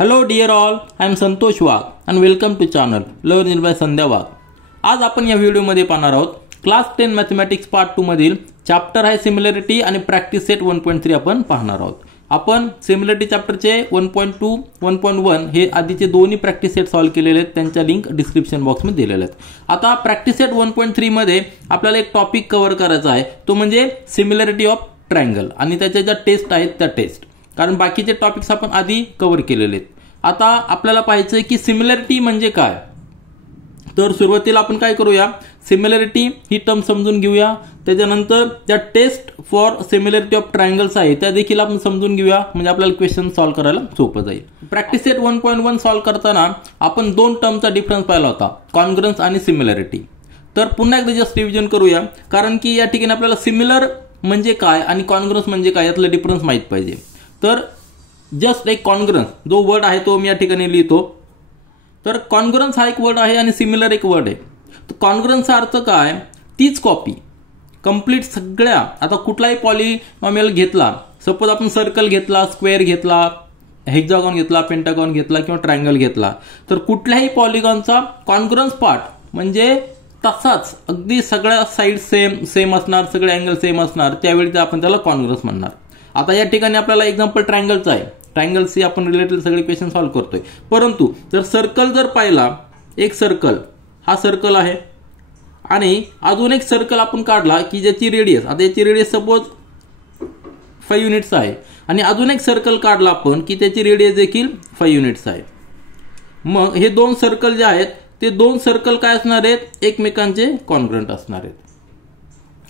Hello dear all, I am Santosh Wagh and welcome to channel Learn by संध्या वाघ. आज आपण या व्हिडिओमध्ये पाहणार आहोत क्लास 10 मॅथमॅटिक्स पार्ट 2 मधील चॅप्टर आहे सिमिलरिटी आणि प्रॅक्टिस सेट 1.3 आपण पाहणार आहोत. आपण सिमिलरिटी चॅप्टरचे 1.2 1.1 हे आधीचे दोन्ही प्रॅक्टिस सेट सॉल्व्ह केलेले आहेत, त्यांच्या लिंक डिस्क्रिप्शन बॉक्समध्ये दिलेल्या आहेत. आता प्रॅक्टिस सेट 1.3 मध्ये आपल्याला एक टॉपिक कव्हर करायचा आहे, तो म्हणजे सिमिलरिटी ऑफ ट्रायंगल आणि त्याच्या ज्या टेस्ट आहेत त्या टेस्ट, कारण बाकीचे टॉपिक्स आपण आधी कव्हर केलेले आहेत. आता आपल्याला पाहायचं की सिमिलरिटी म्हणजे काय. तर सुरुवातीला आपण काय करूया, सिमिलरिटी ही टर्म समजून घेऊया. त्याच्यानंतर त्या test for similarity of triangles आहे त्या देखील आपण समजून घेऊया, म्हणजे आपल्याला क्वेश्चन सॉल्व्ह करायला सोपं जाईल. प्रॅक्टिस सेट 1.1 सॉल्व्ह करताना आपण दोन टर्मचा डिफरन्स पाहिला होता, कॉन्ग्रन्स आणि सिमिलरिटी. तर पुन्हा एकदा जस्ट रिव्हिजन करूया, कारण की या ठिकाणी आपल्याला सिमिलर म्हणजे काय आणि कॉन्ग्रन्स म्हणजे काय यातलं डिफरन्स माहित पाहिजे. तर जस्ट एक कॉन्ग्रन्स जो वर्ड आहे तो मी या ठिकाणी लिहितो. तर कॉन्ग्रन्स हा एक वर्ड आहे आणि सिमिलर एक वर्ड आहे. तर कॉन्ग्रन्सचा अर्थ काय, तीच कॉपी कंप्लीट सगळ्या. आता कुठलाही पॉलिनॉमियल घेतला, सपोज आपण सर्कल घेतला, स्क्वेअर घेतला, हेक्सागॉन घेतला, पेंटागॉन घेतला किंवा ट्रायंगल घेतला, तर कुठल्याही पॉलिगॉनचा कॉन्ग्रन्स पार्ट म्हणजे तसाच अगदी सगळ्या साईड सेम असणार, सगळे अँगल सेम असणार, त्यावेळी आपण त्याला कॉन्ग्रन्स म्हणणार. आता या ठिकाणी आपल्याला एक्झाम्पल ट्रायंगलचा आहे, ट्रायंगलशी आपण रिलेटेड सगळे क्वेश्चन सॉल्व्ह करतोय. परंतु जर सर्कल जर पाहिला, एक सर्कल हा सर्कल आहे आणि अजून एक सर्कल आपण काढला की ज्याची रेडियस, आता याची रेडियस सपोज 5 युनिट्स आहे, आणि अजून एक सर्कल काढला आपण की त्याची रेडियस देखील 5 युनिट्स आहे. मग हे दोन सर्कल जे आहेत ते दोन सर्कल काय असणार आहेत, एकमेकांचे कॉन्ग्रंट असणार आहेत.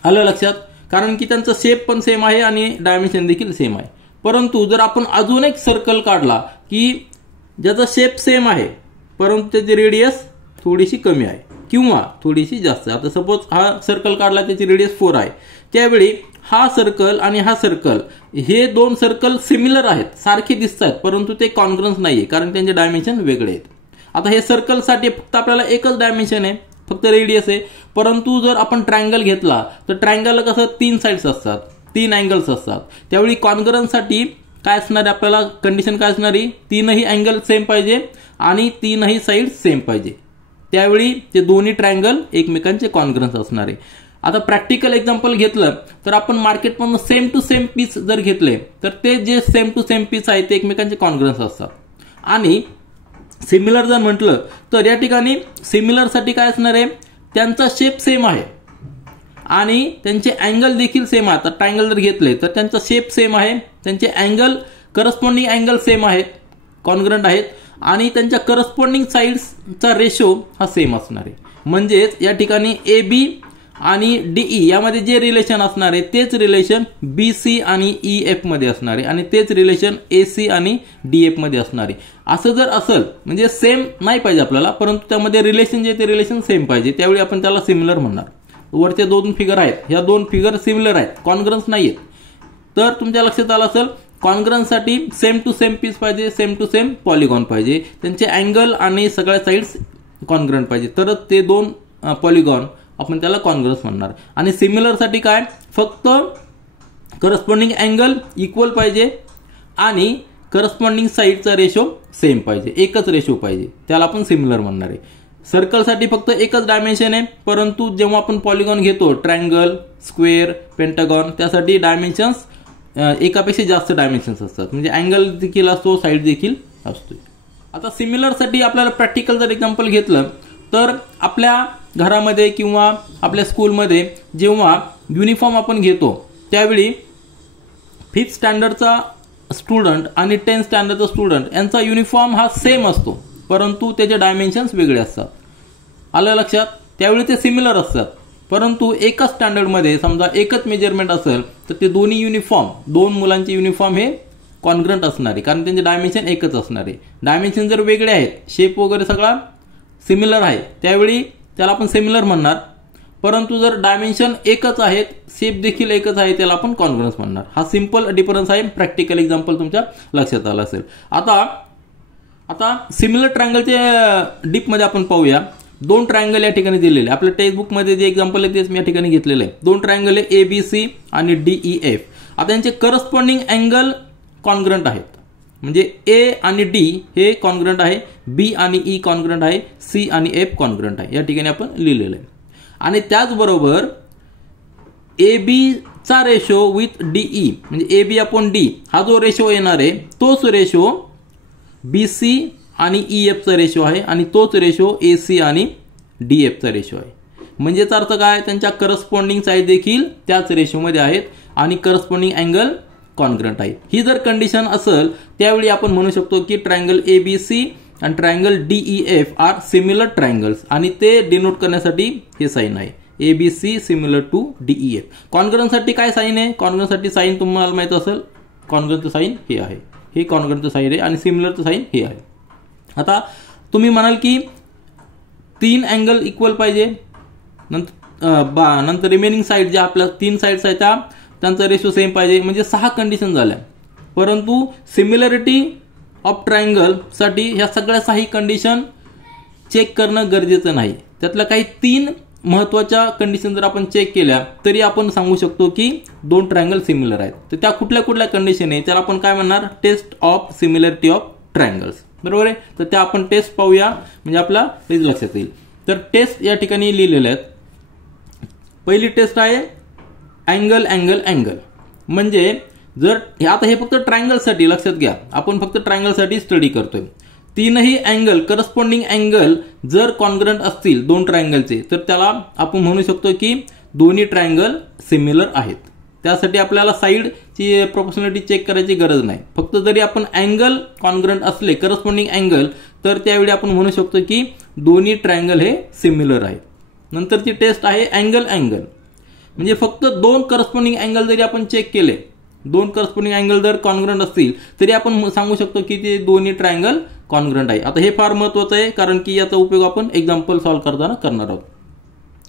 आलं लक्षात, कारण की त्यांचा शेप पण सेम आहे आणि डायमेन्शन देखील सेम आहे. परंतु जर आपण अजून एक सर्कल काढला की ज्याचा शेप सेम आहे परंतु त्याची रेडियस थोडीशी कमी आहे किंवा थोडीशी जास्त आहे. आता सपोज हा सर्कल काढला, त्याची रेडियस 4 आहे, त्यावेळी हा सर्कल आणि हा सर्कल हे दोन सर्कल सिमिलर आहेत, सारखे दिसत आहेत, परंतु ते कॉन्ग्रन्स नाहीये कारण त्यांचे डायमेन्शन वेगळे आहेत. आता हे सर्कलसाठी फक्त आपल्याला एकच डायमेन्शन आहे, फक्त रेडियस आहे. परंतु जर आपण ट्रायंगल घेतला तर ट्रायंगलला कसं 3 साइड्स असतात, 3 अँगल्स असतात, त्यावेळी कॉन्ग्रन्ससाठी काय असणार आहे, आपल्याला कंडिशन काय असणार आहे, 3ही अँगल सेम पाहिजे आणि 3ही साइड सेम पाहिजे, त्यावेळी ते दोन्ही ट्रायंगल एकमेकांचे कॉन्ग्रन्स असणार आहे. आता प्रॅक्टिकल एक्झाम्पल घेतलं तर आपण मार्केटमधून सेम टू सेम पीस जर घेतले तर ते जे सेम टू सेम पीस आहे ते एकमेकांचे कॉन्ग्रन्स असतात. आणि सिमिलर जर म्हटलं तर या ठिकाणी सिमिलरसाठी काय असणार आहे, त्यांचा शेप सेम आहे आणि त्यांचे अँगल देखील सेम आहे. आता ट्रायंगल जर घेतले तर त्यांचा शेप सेम आहे, त्यांचे अँगल करस्पॉन्डिंग अँगल सेम आहेत, कॉन्ग्रंट आहेत, आणि त्यांच्या करस्पॉन्डिंग साइड्सचा रेशो हा सेम असणार आहे. म्हणजेच या ठिकाणी AB आणि DE यामध्ये जे रिलेशन असणार आहे तेच रिलेशन BC आणि EF मध्ये असणार आहे आणि तेच रिलेशन AC आणि DF मध्ये असणार आहे. असं जर असेल म्हणजे सेम नाही पाहिजे आपल्याला, परंतु त्यामध्ये रिलेशन जे ते रिलेशन सेम पाहिजे, त्यावेळी आपण त्याला सिमिलर म्हणणार. वरचे दोन फिगर आहेत, ह्या दोन फिगर सिमिलर आहेत, कॉन्ग्रन्स नाहीयेत. तर तुमच्या लक्षात आलं असेल, कॉन्ग्रन्ससाठी सेम टू सेम पीस पाहिजे, सेम टू सेम पॉलिगॉन पाहिजे, त्यांचे अँगल आणि सगळ्या साइड्स कॉन्ग्रंट पाहिजे, तरच ते दोन पॉलिगॉन आपण त्याला कॉन्ग्रन्स म्हणणार. आणि सिमिलरसाठी काय, फक्त करस्पॉन्डिंग अँगल इक्वल पाहिजे आणि करस्पॉन्डिंग साइडचा रेशो सेम पाहिजे, एकच रेशो पाहिजे, त्याला आपण सिमिलर म्हणणार आहे. सर्कलसाठी फक्त एकच डायमेन्शन आहे, परंतु जेव्हा आपण पॉलिगॉन घेतो, ट्रायंगल, स्क्वेअर, पेंटागॉन, त्यासाठी डायमेन्शन्स एकापेक्षा जास्त डायमेन्शन्स असतात, म्हणजे अँगल देखील असतो, साइड देखील असतो. आता सिमिलरसाठी आपल्याला प्रॅक्टिकल जर एक्झाम्पल घेतलं तर आपल्या घरामध्ये किंवा आपल्या स्कूलमध्ये जेव्हा युनिफॉर्म आपण घेतो त्यावेळी 5th स्टँडर्डचा स्टुडंट आणि 10th स्टँडर्डचा स्टुडंट यांचा युनिफॉर्म हा सेम असतो, परंतु त्याचे डायमेन्शन्स वेगळे असतात. आलं लक्षात, त्यावेळी ते सिमिलर असतात. परंतु एकाच स्टँडर्डमध्ये समजा एकच मेजरमेंट असेल तर ते दोन्ही युनिफॉर्म, दोन मुलांचे युनिफॉर्म हे कॉन्ग्रंट असणार आहे, कारण त्यांचे डायमेन्शन एकच असणार आहे. डायमेन्शन जर वेगळे आहेत, शेप वगैरे सगळा सिमिलर आहे, त्यावेळी त्याला आपण सिमिलर म्हणणार. परंतु जर डायमेन्शन एकच आहेत, शेप देखील एकच आहे, त्याला आपण कॉन्ग्रन्स म्हणणार. हा सिंपल डिफरन्स आहे. प्रॅक्टिकल एक्झाम्पल तुमच्या लक्षात आलं असेल. आता सिमिलर ट्रायंगलचे डीपमध्ये आपण पाहूया. दोन ट्रायंगल या ठिकाणी दिलेले, आपल्या टेक्स्टबुकमध्ये जे एक्झाम्पल आहे तेच मी या ठिकाणी घेतलेलं आहे. दोन ट्रायंगल आहे ABC आणि DEF. आता यांचे करस्पॉन्डिंग अँगल कॉन्ग्रंट आहेत, म्हणजे ए आणि डी हे कॉन्ग्रंट आहे, बी आणि ई कॉन्ग्रंट आहे, सी आणि एफ कॉन्ग्रंट आहे. या ठिकाणी आपण लिहिलेलं आहे. आणि त्याचबरोबर ए बी चा रेशो विथ डीई म्हणजे ए बी अपॉन डी हा जो रेशो येणार आहे तोच रेशो बी सी आणि ई एफ चा रेशो आहे आणि तोच रेशो ए सी आणि डी एफ चा रेशो आहे. म्हणजेच अर्थ काय, त्यांच्या करस्पॉन्डिंग साईड देखील त्याच रेशोमध्ये आहेत आणि करस्पॉन्डिंग अँगल कॉन्ग्रंट आहे. ही जर कंडिशन असेल त्यावेळी आपण म्हणू शकतो की ट्रायंगल ए बी सी आणि triangle D E F are similar triangles आणि ते डिनोट करण्यासाठी हे साइन आहे A B C similar to D E F. कॉन्ग्रंटसाठी काय साइन आहे, कॉन्ग्रंटसाठी साइन तुम्हाला माहित असेल, कॉन्ग्रंटचं साइन हे आहे, हे कॉन्ग्रंटचं साइन आहे आणि सिमिलरचं साइन हे आहे. आता तुम्ही म्हणाल की 3 अँगल इक्वल पाहिजे, नंतर रिमेनिंग साइड ज्या आपल्या 3 साइड्स आहेत त्यांचा रेशो सेम पाहिजे, म्हणजे 6 कंडिशन झाल्या. परंतु सिमिलरिटी ऑफ ट्रायंगल साठी ह्या सगळ्या 6 कंडिशन चेक करणं गरजेचं नाही. त्यातल्या काही 3 महत्वाच्या कंडिशन जर आपण चेक केल्या तरी आपण सांगू शकतो की 2 ट्रायंगल सिमिलर आहेत. तर त्या कुठल्या कुठल्या कंडिशन आहे त्याला आपण काय म्हणणार, test of similarity of triangles. बरोबर आहे. तर त्या आपण टेस्ट पाहूया म्हणजे आपला लक्षात येईल. तर टेस्ट या ठिकाणी लिहिलेल्या आहेत. पहिली टेस्ट आहे अँगल अँगल अँगल. म्हणजे जर आता हे फक्त ट्रायंगलसाठी लक्षात घ्या, आपण फक्त ट्रायंगलसाठी स्टडी करतोय. 3ही अँगल करस्पॉन्डिंग अँगल जर कॉन्ग्रंट असतील 2 ट्रायंगलचे तर त्याला आपण म्हणू शकतो की दोन्ही ट्रायंगल सिमिलर आहेत. त्यासाठी आपल्याला साइडची प्रोपोर्शनॅलिटी चेक करायची गरज नाही. फक्त जरी आपण अँगल कॉन्ग्रंट असले करस्पॉन्डिंग अँगल तर त्यावेळी आपण म्हणू शकतो की दोन्ही ट्रायंगल हे सिमिलर आहेत. नंतरची टेस्ट आहे अँगल अँगल. म्हणजे फक्त 2 करस्पॉन्डिंग अँगल जरी आपण चेक केले, 2 करस्पॉन्डिंग अँगल जर कॉन्ग्रंट असतील तरी आपण सांगू शकतो की ते दोन्ही ट्रायंगल कॉन्ग्रंट आहे. आता हे फार महत्वाचं आहे कारण की याचा उपयोग आपण एक्झाम्पल सॉल्व्ह करताना करणार आहोत.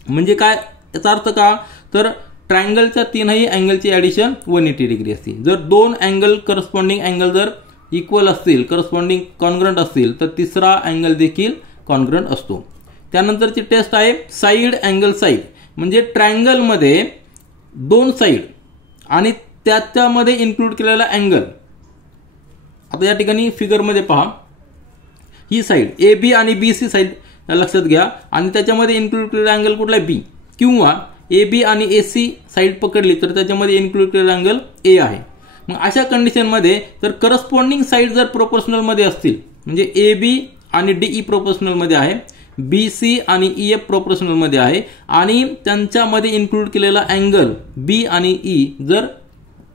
म्हणजे काय याचा अर्थ का, तर ट्रायंगलच्या 3ही अँगलची ऍडिशन 180 डिग्री असते. जर 2 अँगल करस्पॉन्डिंग अँगल जर इक्वल असतील, करस्पॉन्डिंग कॉन्ग्रंट असतील तर तिसरा अँगल देखील कॉन्ग्रंट असतो. त्यानंतरची टेस्ट आहे साइड अँगल साइड. म्हणजे ट्रायंगल मध्ये 2 साइड आणि त्याच्यामध्ये इन्क्लूड केलेला अँगल. आता या ठिकाणी फिगर मध्ये पहा, ही साइड ए बी आणि बी सी साइड लक्षात घ्या आणि त्याच्यामध्ये इन्क्लूड केलेला अँगल कुठला आहे, बी. किंवा ए बी आणि ए सी साइड पकडली तर त्याच्यामध्ये इन्क्लूड केलेला अँगल ए आहे. मग अशा कंडिशन मध्ये जर करस्पॉन्डिंग साइड जर प्रोपोर्शनल मध्ये असतील, म्हणजे ए बी आणि डीई प्रोपोर्शनल मध्ये आहे, बी सी आणि ई एफ प्रोपोर्शनल मध्ये आहे आणि त्यांच्यामध्ये इन्क्लूड केलेला अँगल बी आणि ई जर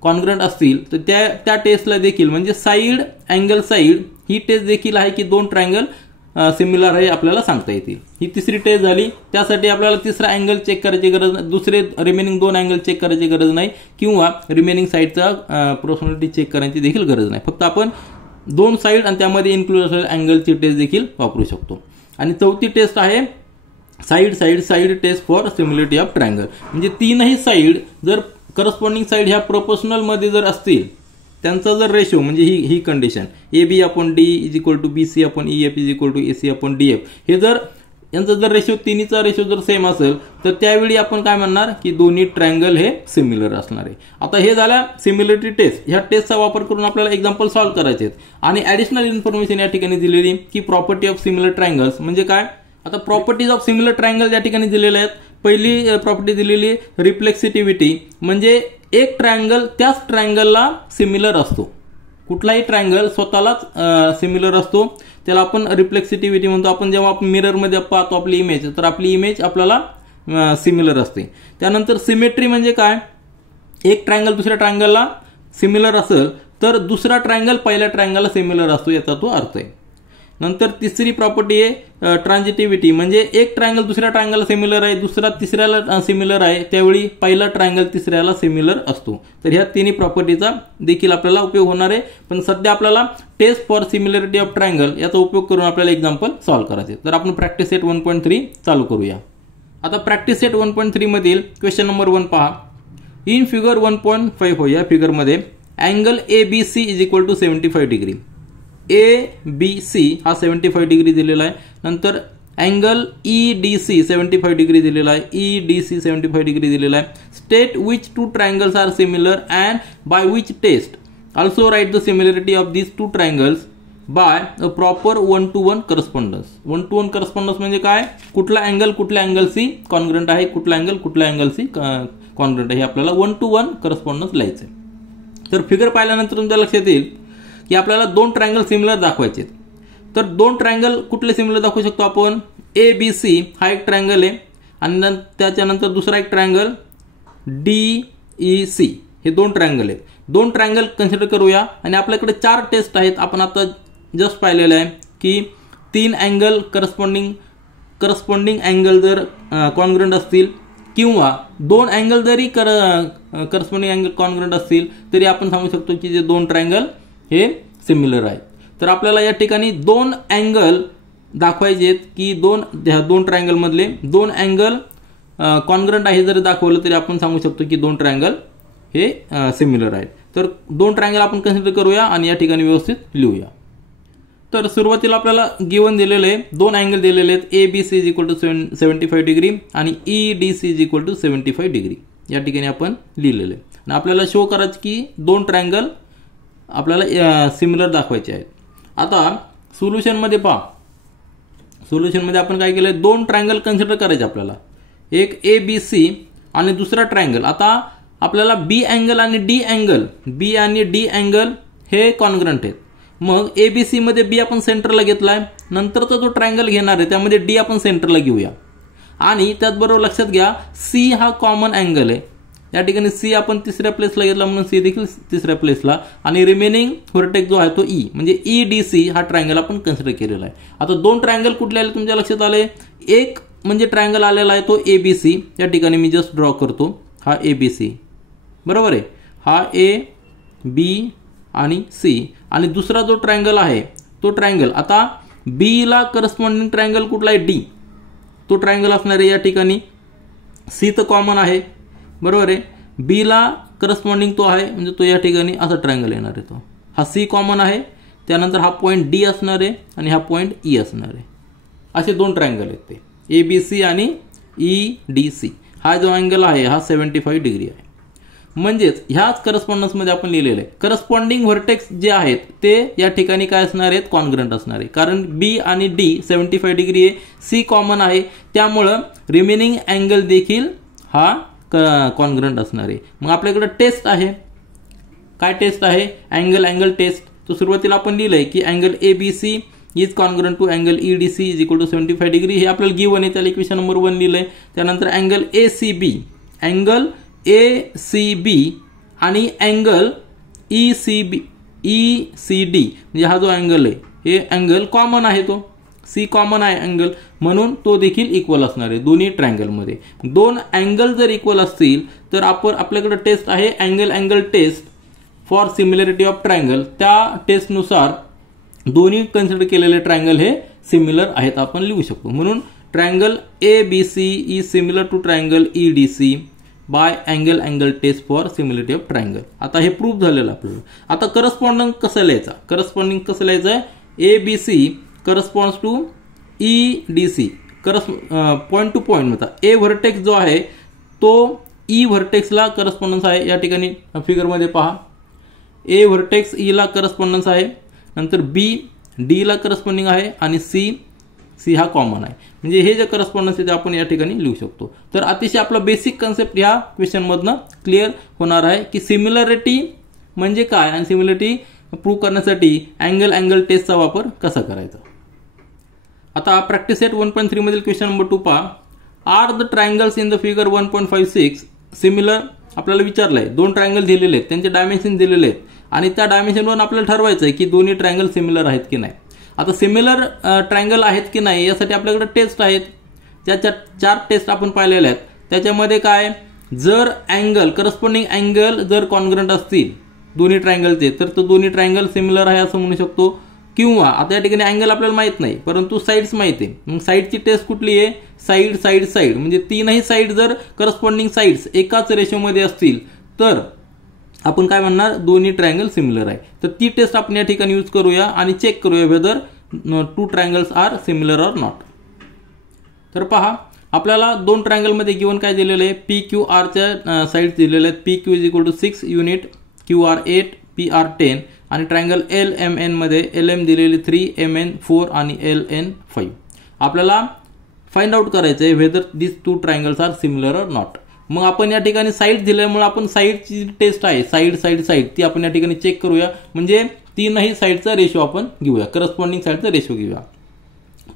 कॉन्ग्रंट असतील तर त्या टेस्टला देखील म्हणजे साइड अँगल साइड ही टेस्ट देखील आहे की 2 ट्रायंगल सिमिलर आहे आपल्याला सांगता येतील. ही तिसरी टेस्ट झाली. त्यासाठी आपल्याला तिसरा अँगल चेक करायची गरज नाही, दुसरे रिमेनिंग 2 अँगल चेक करायची गरज नाही किंवा रिमेनिंग साइडचा प्रोपोर्शनॅलिटी चेक करायची देखील गरज नाही. फक्त आपण 2 साइड आणि त्यामध्ये इन्क्लूड असलेल्या अँगलची टेस्ट देखील वापरू शकतो. आणि चौथी टेस्ट आहे side side side test for similarity of triangle. म्हणजे 3ही साइड जर करस्पॉन्डिंग साइड ह्या प्रोपोर्शनल मध्ये जर असतील त्यांचा जर रेशो म्हणजे ही condition A B upon D is equal to B C upon E F is equal to A C upon D F, हे जर यांचा जर रेशो तिन्हीचा रेशो जर सेम असेल तर त्यावेळी आपण काय म्हणणार की दोन्ही ट्रायंगल हे सिमिलर असणार आहे. आता हे झालं सिमिलरिटी टेस्ट. ह्या टेस्टचा वापर करून आपल्याला एक्झाम्पल सॉल्व्ह करायचे आहेत. आणि ऍडिशनल इन्फॉर्मेशन या ठिकाणी दिलेली की प्रॉपर्टी ऑफ सिमिलर ट्रायंगल्स म्हणजे काय. आता प्रॉपर्टीज ऑफ सिमिलर ट्रायंगल या ठिकाणी दिलेल्या आहेत. पहिली प्रॉपर्टी दिलेली रिफ्लेक्सिटिव्हिटी, म्हणजे एक ट्रायंगल त्याच ट्रायंगलला सिमिलर असतो. कुठलाही ट्रायंगल स्वतःलाच सिमिलर असतो, त्याला आपण रिफ्लेक्सिटिव्हिटी म्हणतो. आपण जेव्हा आपण मिरर मध्ये पाहतो आपली इमेज तर आपली इमेज आपल्याला सिमिलर असते. त्यानंतर सिमेट्री म्हणजे काय, एक ट्रायंगल दुसऱ्या ट्रायंगलला सिमिलर असेल तर दुसरा ट्रायंगल पहिल्या ट्रायंगलला सिमिलर असतो, याचा तो अर्थ आहे. नंतर तिसरी प्रॉपर्टी आहे ट्रान्झिटिव्हिटी, म्हणजे एक ट्रायंगल दुसऱ्या ट्रायंगलला सिमिलर आहे, दुसरा तिसऱ्याला सिमिलर आहे, त्यावेळी पहिला ट्रायंगल तिसऱ्याला सिमिलर असतो. तर ह्या तिन्ही प्रॉपर्टीचा देखील आपल्याला उपयोग होणार आहे. पण सध्या आपल्याला test for similarity of triangle याचा उपयोग करून आपल्याला एक्झाम्पल सॉल्व्ह करायचे. तर आपण प्रॅक्टिस सेट 1.3 चालू करूया. आता प्रॅक्टिस सेट 1.3 मधील क्वेश्चन नंबर 1 पहा. इन फिगर 1.5 हो, या फिगर मध्ये angle A B C is equal to 75 degree. A B C हा 75 डिग्री दिलेला आहे. नंतर angle E D C 75 degree दिलेला आहे, ई डी सी 75 डिग्री दिलेला आहे. State which 2 triangles are similar and by which test also write the similarity of these two triangles by a proper 1-to-1 correspondence. 1-to-1 correspondence म्हणजे काय, कुठला angle कुठल्या अँगलशी congruent आहे, कुठला अँगल कुठल्या अँगलशी congruent आहे, हे आपल्याला 1-to-1 करस्पॉन्डन्स लिहायचं आहे. तर फिगर पाहिल्यानंतर तुमच्या लक्षात येईल की आपल्याला दोन ट्रायंगल सिमिलर दाखवायचे आहेत. तर दोन ट्रायंगल कुठले सिमिलर दाखवू शकतो आपण, ABC हा एक ट्रायंगल आहे आणि त्याच्यानंतर दुसरा एक ट्रायंगल DEC, हे दोन ट्रायंगल आहेत. दोन ट्रायंगल कन्सिडर करूया आणि आपल्याकडे 4 टेस्ट आहेत. आपण आता जस्ट पाहिलेलं आहे की 3 अँगल करस्पॉन्डिंग अँगल जर कॉन्ग्रंट असतील किंवा 2 अँगल जरी करस्पॉन्डिंग अँगल कॉन्ग्रंट असतील तरी आपण सांगू शकतो की जे दोन ट्रायंगल हे सिमिलर आहेत. तर आपल्याला या ठिकाणी 2 अँगल दाखवायचे आहेत की दोन ट्रायंगल मधले 2 अँगल कॉन्ग्रंट आहे जरी दाखवलं तरी आपण सांगू शकतो की 2 ट्रायंगल हे सिमिलर आहेत. तर 2 ट्रायंगल आपण कन्सिडर करूया आणि या ठिकाणी व्यवस्थित लिहूया. तर सुरुवातीला आपल्याला गिवन दिलेले आहे, 2 अँगल दिलेले आहेत, ABC = 75 डिग्री आणि EDC = 75 डिग्री. या ठिकाणी आपण लिहिलेले आणि आपल्याला शो करायचं की 2 ट्रायंगल आपल्याला सिमिलर दाखवायचे आहेत. आता सोल्युशनमध्ये पहा, सोल्युशनमध्ये आपण काय केलंय, 2 ट्रायंगल कन्सिडर करायचे आपल्याला, एक ABC आणि दुसरा ट्रायंगल. आता आपल्याला B आणि D अँगल हे कॉन्ग्रंट आहेत. मग ABC मध्ये B आपण सेंटरला घेतलाय, नंतरचा जो ट्रायंगल घेणार आहे त्यामध्ये D आपण सेंटरला घेऊया आणि त्याचबरोबर लक्षात घ्या C हा कॉमन अँगल आहे. या ठिकाणी C आपण तिसऱ्या प्लेसला घेतला म्हणून C देखील तिसऱ्या प्लेसला आणि रिमेनिंग व्हर्टेक्स जो आहे तो E म्हणजे EDC हा ट्रायंगल आपण कन्सिडर केलेला आहे. आता 2 ट्रायंगल कुठले आले तुमच्या लक्षात आले, एक म्हणजे ट्रायंगल आलेला आहे तो ABC. या ठिकाणी मी जस्ट ड्रॉ करतो, हा ABC बरोबर आहे, हा A B आणि C. आणि दुसरा जो ट्रायंगल आहे तो ट्रायंगल, आता B ला करस्पॉन्डिंग ट्रायंगल कुठला आहे, D. तो ट्रायंगल असणार आहे या ठिकाणी, C तर कॉमन आहे बरोबर आहे, B ला करस्पॉन्डिंग तो आहे म्हणजे तो या ठिकाणी असा ट्रायंगल येणार आहे. तो हा C कॉमन आहे, त्यानंतर हा पॉईंट D असणार आहे आणि हा पॉईंट E असणार आहे. असे 2 ट्रायंगल आहेत ते ABC आणि EDC. हा जो अँगल आहे हा 75 डिग्री आहे. म्हणजेच ह्याच करस्पॉन्डन्समध्ये आपण लिहिलेलं आहे करस्पॉन्डिंग व्हर्टेक्स जे आहेत ते या ठिकाणी काय असणार आहेत, कॉन्ग्रंट असणार आहे. कारण B आणि D 75 डिग्री आहे, C कॉमन आहे, त्यामुळं रिमेनिंग अँगल देखील हा कॉन्ग्रंट असणार आहे. मग आपल्याकडे टेस्ट आहे, काय टेस्ट आहे, अँगल टेस्ट. तर सुरुवातीला आपण लिहिलंय की angle ABC is congruent to angle EDC = 75 degree. हे आपल्याला गिवन आहे, त्याला इक्वेशन नंबर 1 लिहिलंय. त्यानंतर अँगल ACB आणि अँगल ECD म्हणजे हा जो अँगल आहे हे अँगल कॉमन आहे, तो C कॉमन आहे अँगल म्हणून तो देखील इक्वल असणार आहे दोन्ही ट्रायंगलमध्ये. 2 अँगल जर इक्वल असतील तर आपल्याकडे टेस्ट आहे angle test for similarity of triangle. त्या टेस्टनुसार दोन्ही कन्सिडर केलेले ट्रायंगल हे सिमिलर आहेत आपण लिहू शकतो. म्हणून triangle ABC is similar to triangle EDC by angle test for similarity of triangle. आता हे प्रूफ झालेलं आपल्याला. आता करस्पॉन्डिंग कसं लिहायचं, ABC corresponds to EDC, point to point होता. A व्हर्टेक्स जो आहे तो E व्हर्टेक्सला करस्पॉन्डन्स आहे. या ठिकाणी फिगरमध्ये पहा, A व्हर्टेक्स E ला करस्पॉन्डन्स आहे, नंतर B D ला करस्पॉन्डिंग आहे आणि C हा कॉमन आहे. म्हणजे हे जे करस्पॉन्डन्स आहे ते आपण या ठिकाणी लिहू शकतो. तर अतिशय आपला बेसिक कन्सेप्ट या क्वेश्चन मधनं क्लिअर होणार आहे की सिमिलरिटी म्हणजे काय आणि सिमिलरिटी प्रूव्ह करण्यासाठी अँगल टेस्टचा वापर कसा करायचा. आता प्रॅक्टिस सेट 1.3 मधील क्वेश्चन नंबर 2 पहा. Are the triangles in the figure 1.56 similar. आपल्याला विचारलंय 2 ट्रायंगल दिलेले आहेत, त्यांचे डायमेन्शन दिलेले आहेत आणि त्या डायमेन्शनवरून आपल्याला ठरवायचं आहे की दोन्ही ट्रायंगल सिमिलर आहेत की नाही. आता सिमिलर ट्रायंगल आहेत की नाही यासाठी आपल्याकडे टेस्ट आहेत, ज्याच्या 4 टेस्ट आपण पाहिलेल्या आहेत. त्याच्यामध्ये काय, जर करस्पॉन्डिंग अँगल जर कॉन्ग्रंट असतील दोन्ही ट्रायंगलचे तर तो दोन्ही ट्रायंगल सिमिलर आहे असं म्हणू शकतो. किंवा आता या ठिकाणी अँगल आपल्याला माहित नाही परंतु साइड्स माहित आहे. मग साइडची टेस्ट कुठली आहे, साइड म्हणजे 3ही साइड जर करस्पॉन्डिंग साइड्स एकाच रेशोमध्ये असतील तर आपण काय म्हणणार, दोन्ही ट्रायंगल सिमिलर आहे. तर ती टेस्ट आपण या ठिकाणी यूज करूया आणि चेक करूया whether 2 triangles are similar or not. तर पहा, आपल्याला 2 ट्रायंगल मध्ये गिवन काय दिलेलं आहे, PQR च्या साइड्स दिलेल्या आहेत. PQ = 6 युनिट, QR 8, PR10 आणि ट्रायंगल LMN मध्ये LM दिलेली 3, MN 4 आणि LN 5. आपल्याला फाइंड आउट करायचं आहे whether this two triangles are similar or not. मग आपण या ठिकाणी साईड दिल्यामुळे आपण साईडची टेस्ट आहे साईड ती आपण या ठिकाणी चेक करूया. म्हणजे तीनही साईडचा रेशो आपण घेऊया, करस्पॉन्डिंग साईडचा रेशो घेऊया.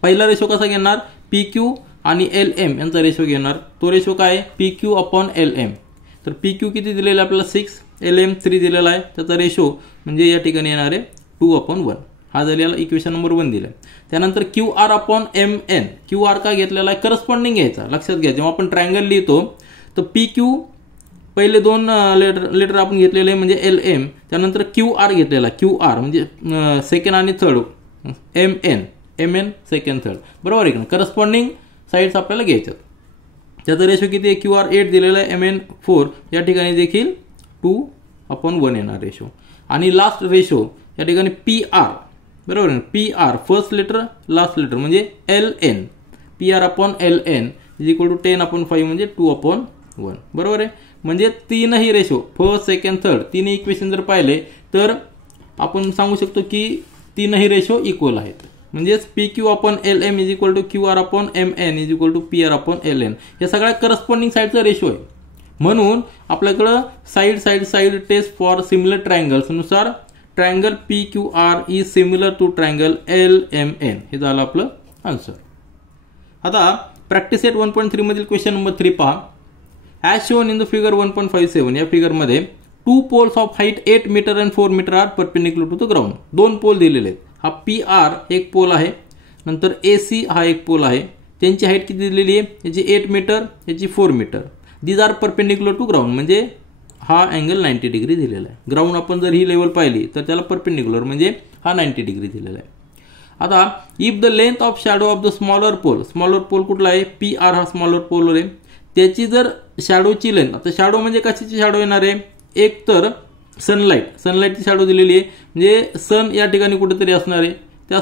पहिला रेशो कसा घेणार, PQ आणि LM यांचा रेशो घेणार. तो रेशो काय आहे, PQ अपॉन LM. तर PQ किती दिलेला आपल्याला 6, LM 3 दिलेला आहे. त्याचा रेशो म्हणजे या ठिकाणी येणार आहे 2/1. हा झालेला इक्वेशन नंबर 1 दिला. त्यानंतर QR अपॉन MN. QR का घेतलेला आहे, करस्पॉन्डिंग घ्यायचा. लक्षात घ्या, जेव्हा आपण ट्रायंगल लिहितो तर PQ पहिले 2 लेटर आपण घेतलेले म्हणजे LM, त्यानंतर QR घेतलेला, QR म्हणजे सेकंड आणि थर्ड, MN सेकंड थर्ड, बरोबर आहे का. करस्पॉन्डिंग साईड्स आपल्याला घ्यायच्यात. त्याचा रेशो किती आहे, QR 8 दिलेला आहे, MN 4. या ठिकाणी देखील 2/1 येणार रेशो. आणि लास्ट रेशो या ठिकाणी PR, बरोबर आहे. PR first letter last letter म्हणजे LN, PR upon LN is equal to 10/5 म्हणजे 2/1, बरोबर आहे. म्हणजे तीनही रेशो फर्स्ट सेकंड थर्ड तीनही इक्वेशन जर पाहिले तर आपण सांगू शकतो की तीनही रेशो इक्वल आहेत. म्हणजेच PQ upon LM is equal to QR upon MN is equal to PR upon LN. या सगळ्या करस्पॉन्डिंग साईडचा रेशो आहे. म्हणून आपल्याकडं side test for similar triangles नुसार triangle PQR is similar to triangle LMN. हे झालं आपलं आन्सर. आता प्रॅक्टिस सेट 1.3 मधील क्वेश्चन नंबर 3 पहा. As shown in the figure 1.57 या फिगरमध्ये 2 poles of height 8 metre and 4 metre are perpendicular to the ground. 2 pole दिलेले आहेत. हा PR एक पोल आहे, नंतर AC हा एक पोल आहे. त्यांची हाईट किती दिलेली आहे, याची 8 मीटर, याची 4 metre. These are perpendicular to ground म्हणजे हा अँगल 90 डिग्री दिलेला आहे. ग्राउंड आपण जर ही लेवल पाहिली तर त्याला परपेंडिक्युलर म्हणजे हा 90 डिग्री दिलेला आहे. आता if the length of shadow of the smaller pole कुठला आहे, PR हा स्मॉलर पोल आहे. त्याची जर शॅडोची लेंथ, आता शॅडो म्हणजे कशाची शॅडो येणार आहे, एक तर सनलाईटची शॅडो दिलेली आहे. म्हणजे सन या ठिकाणी कुठेतरी असणार आहे, त्या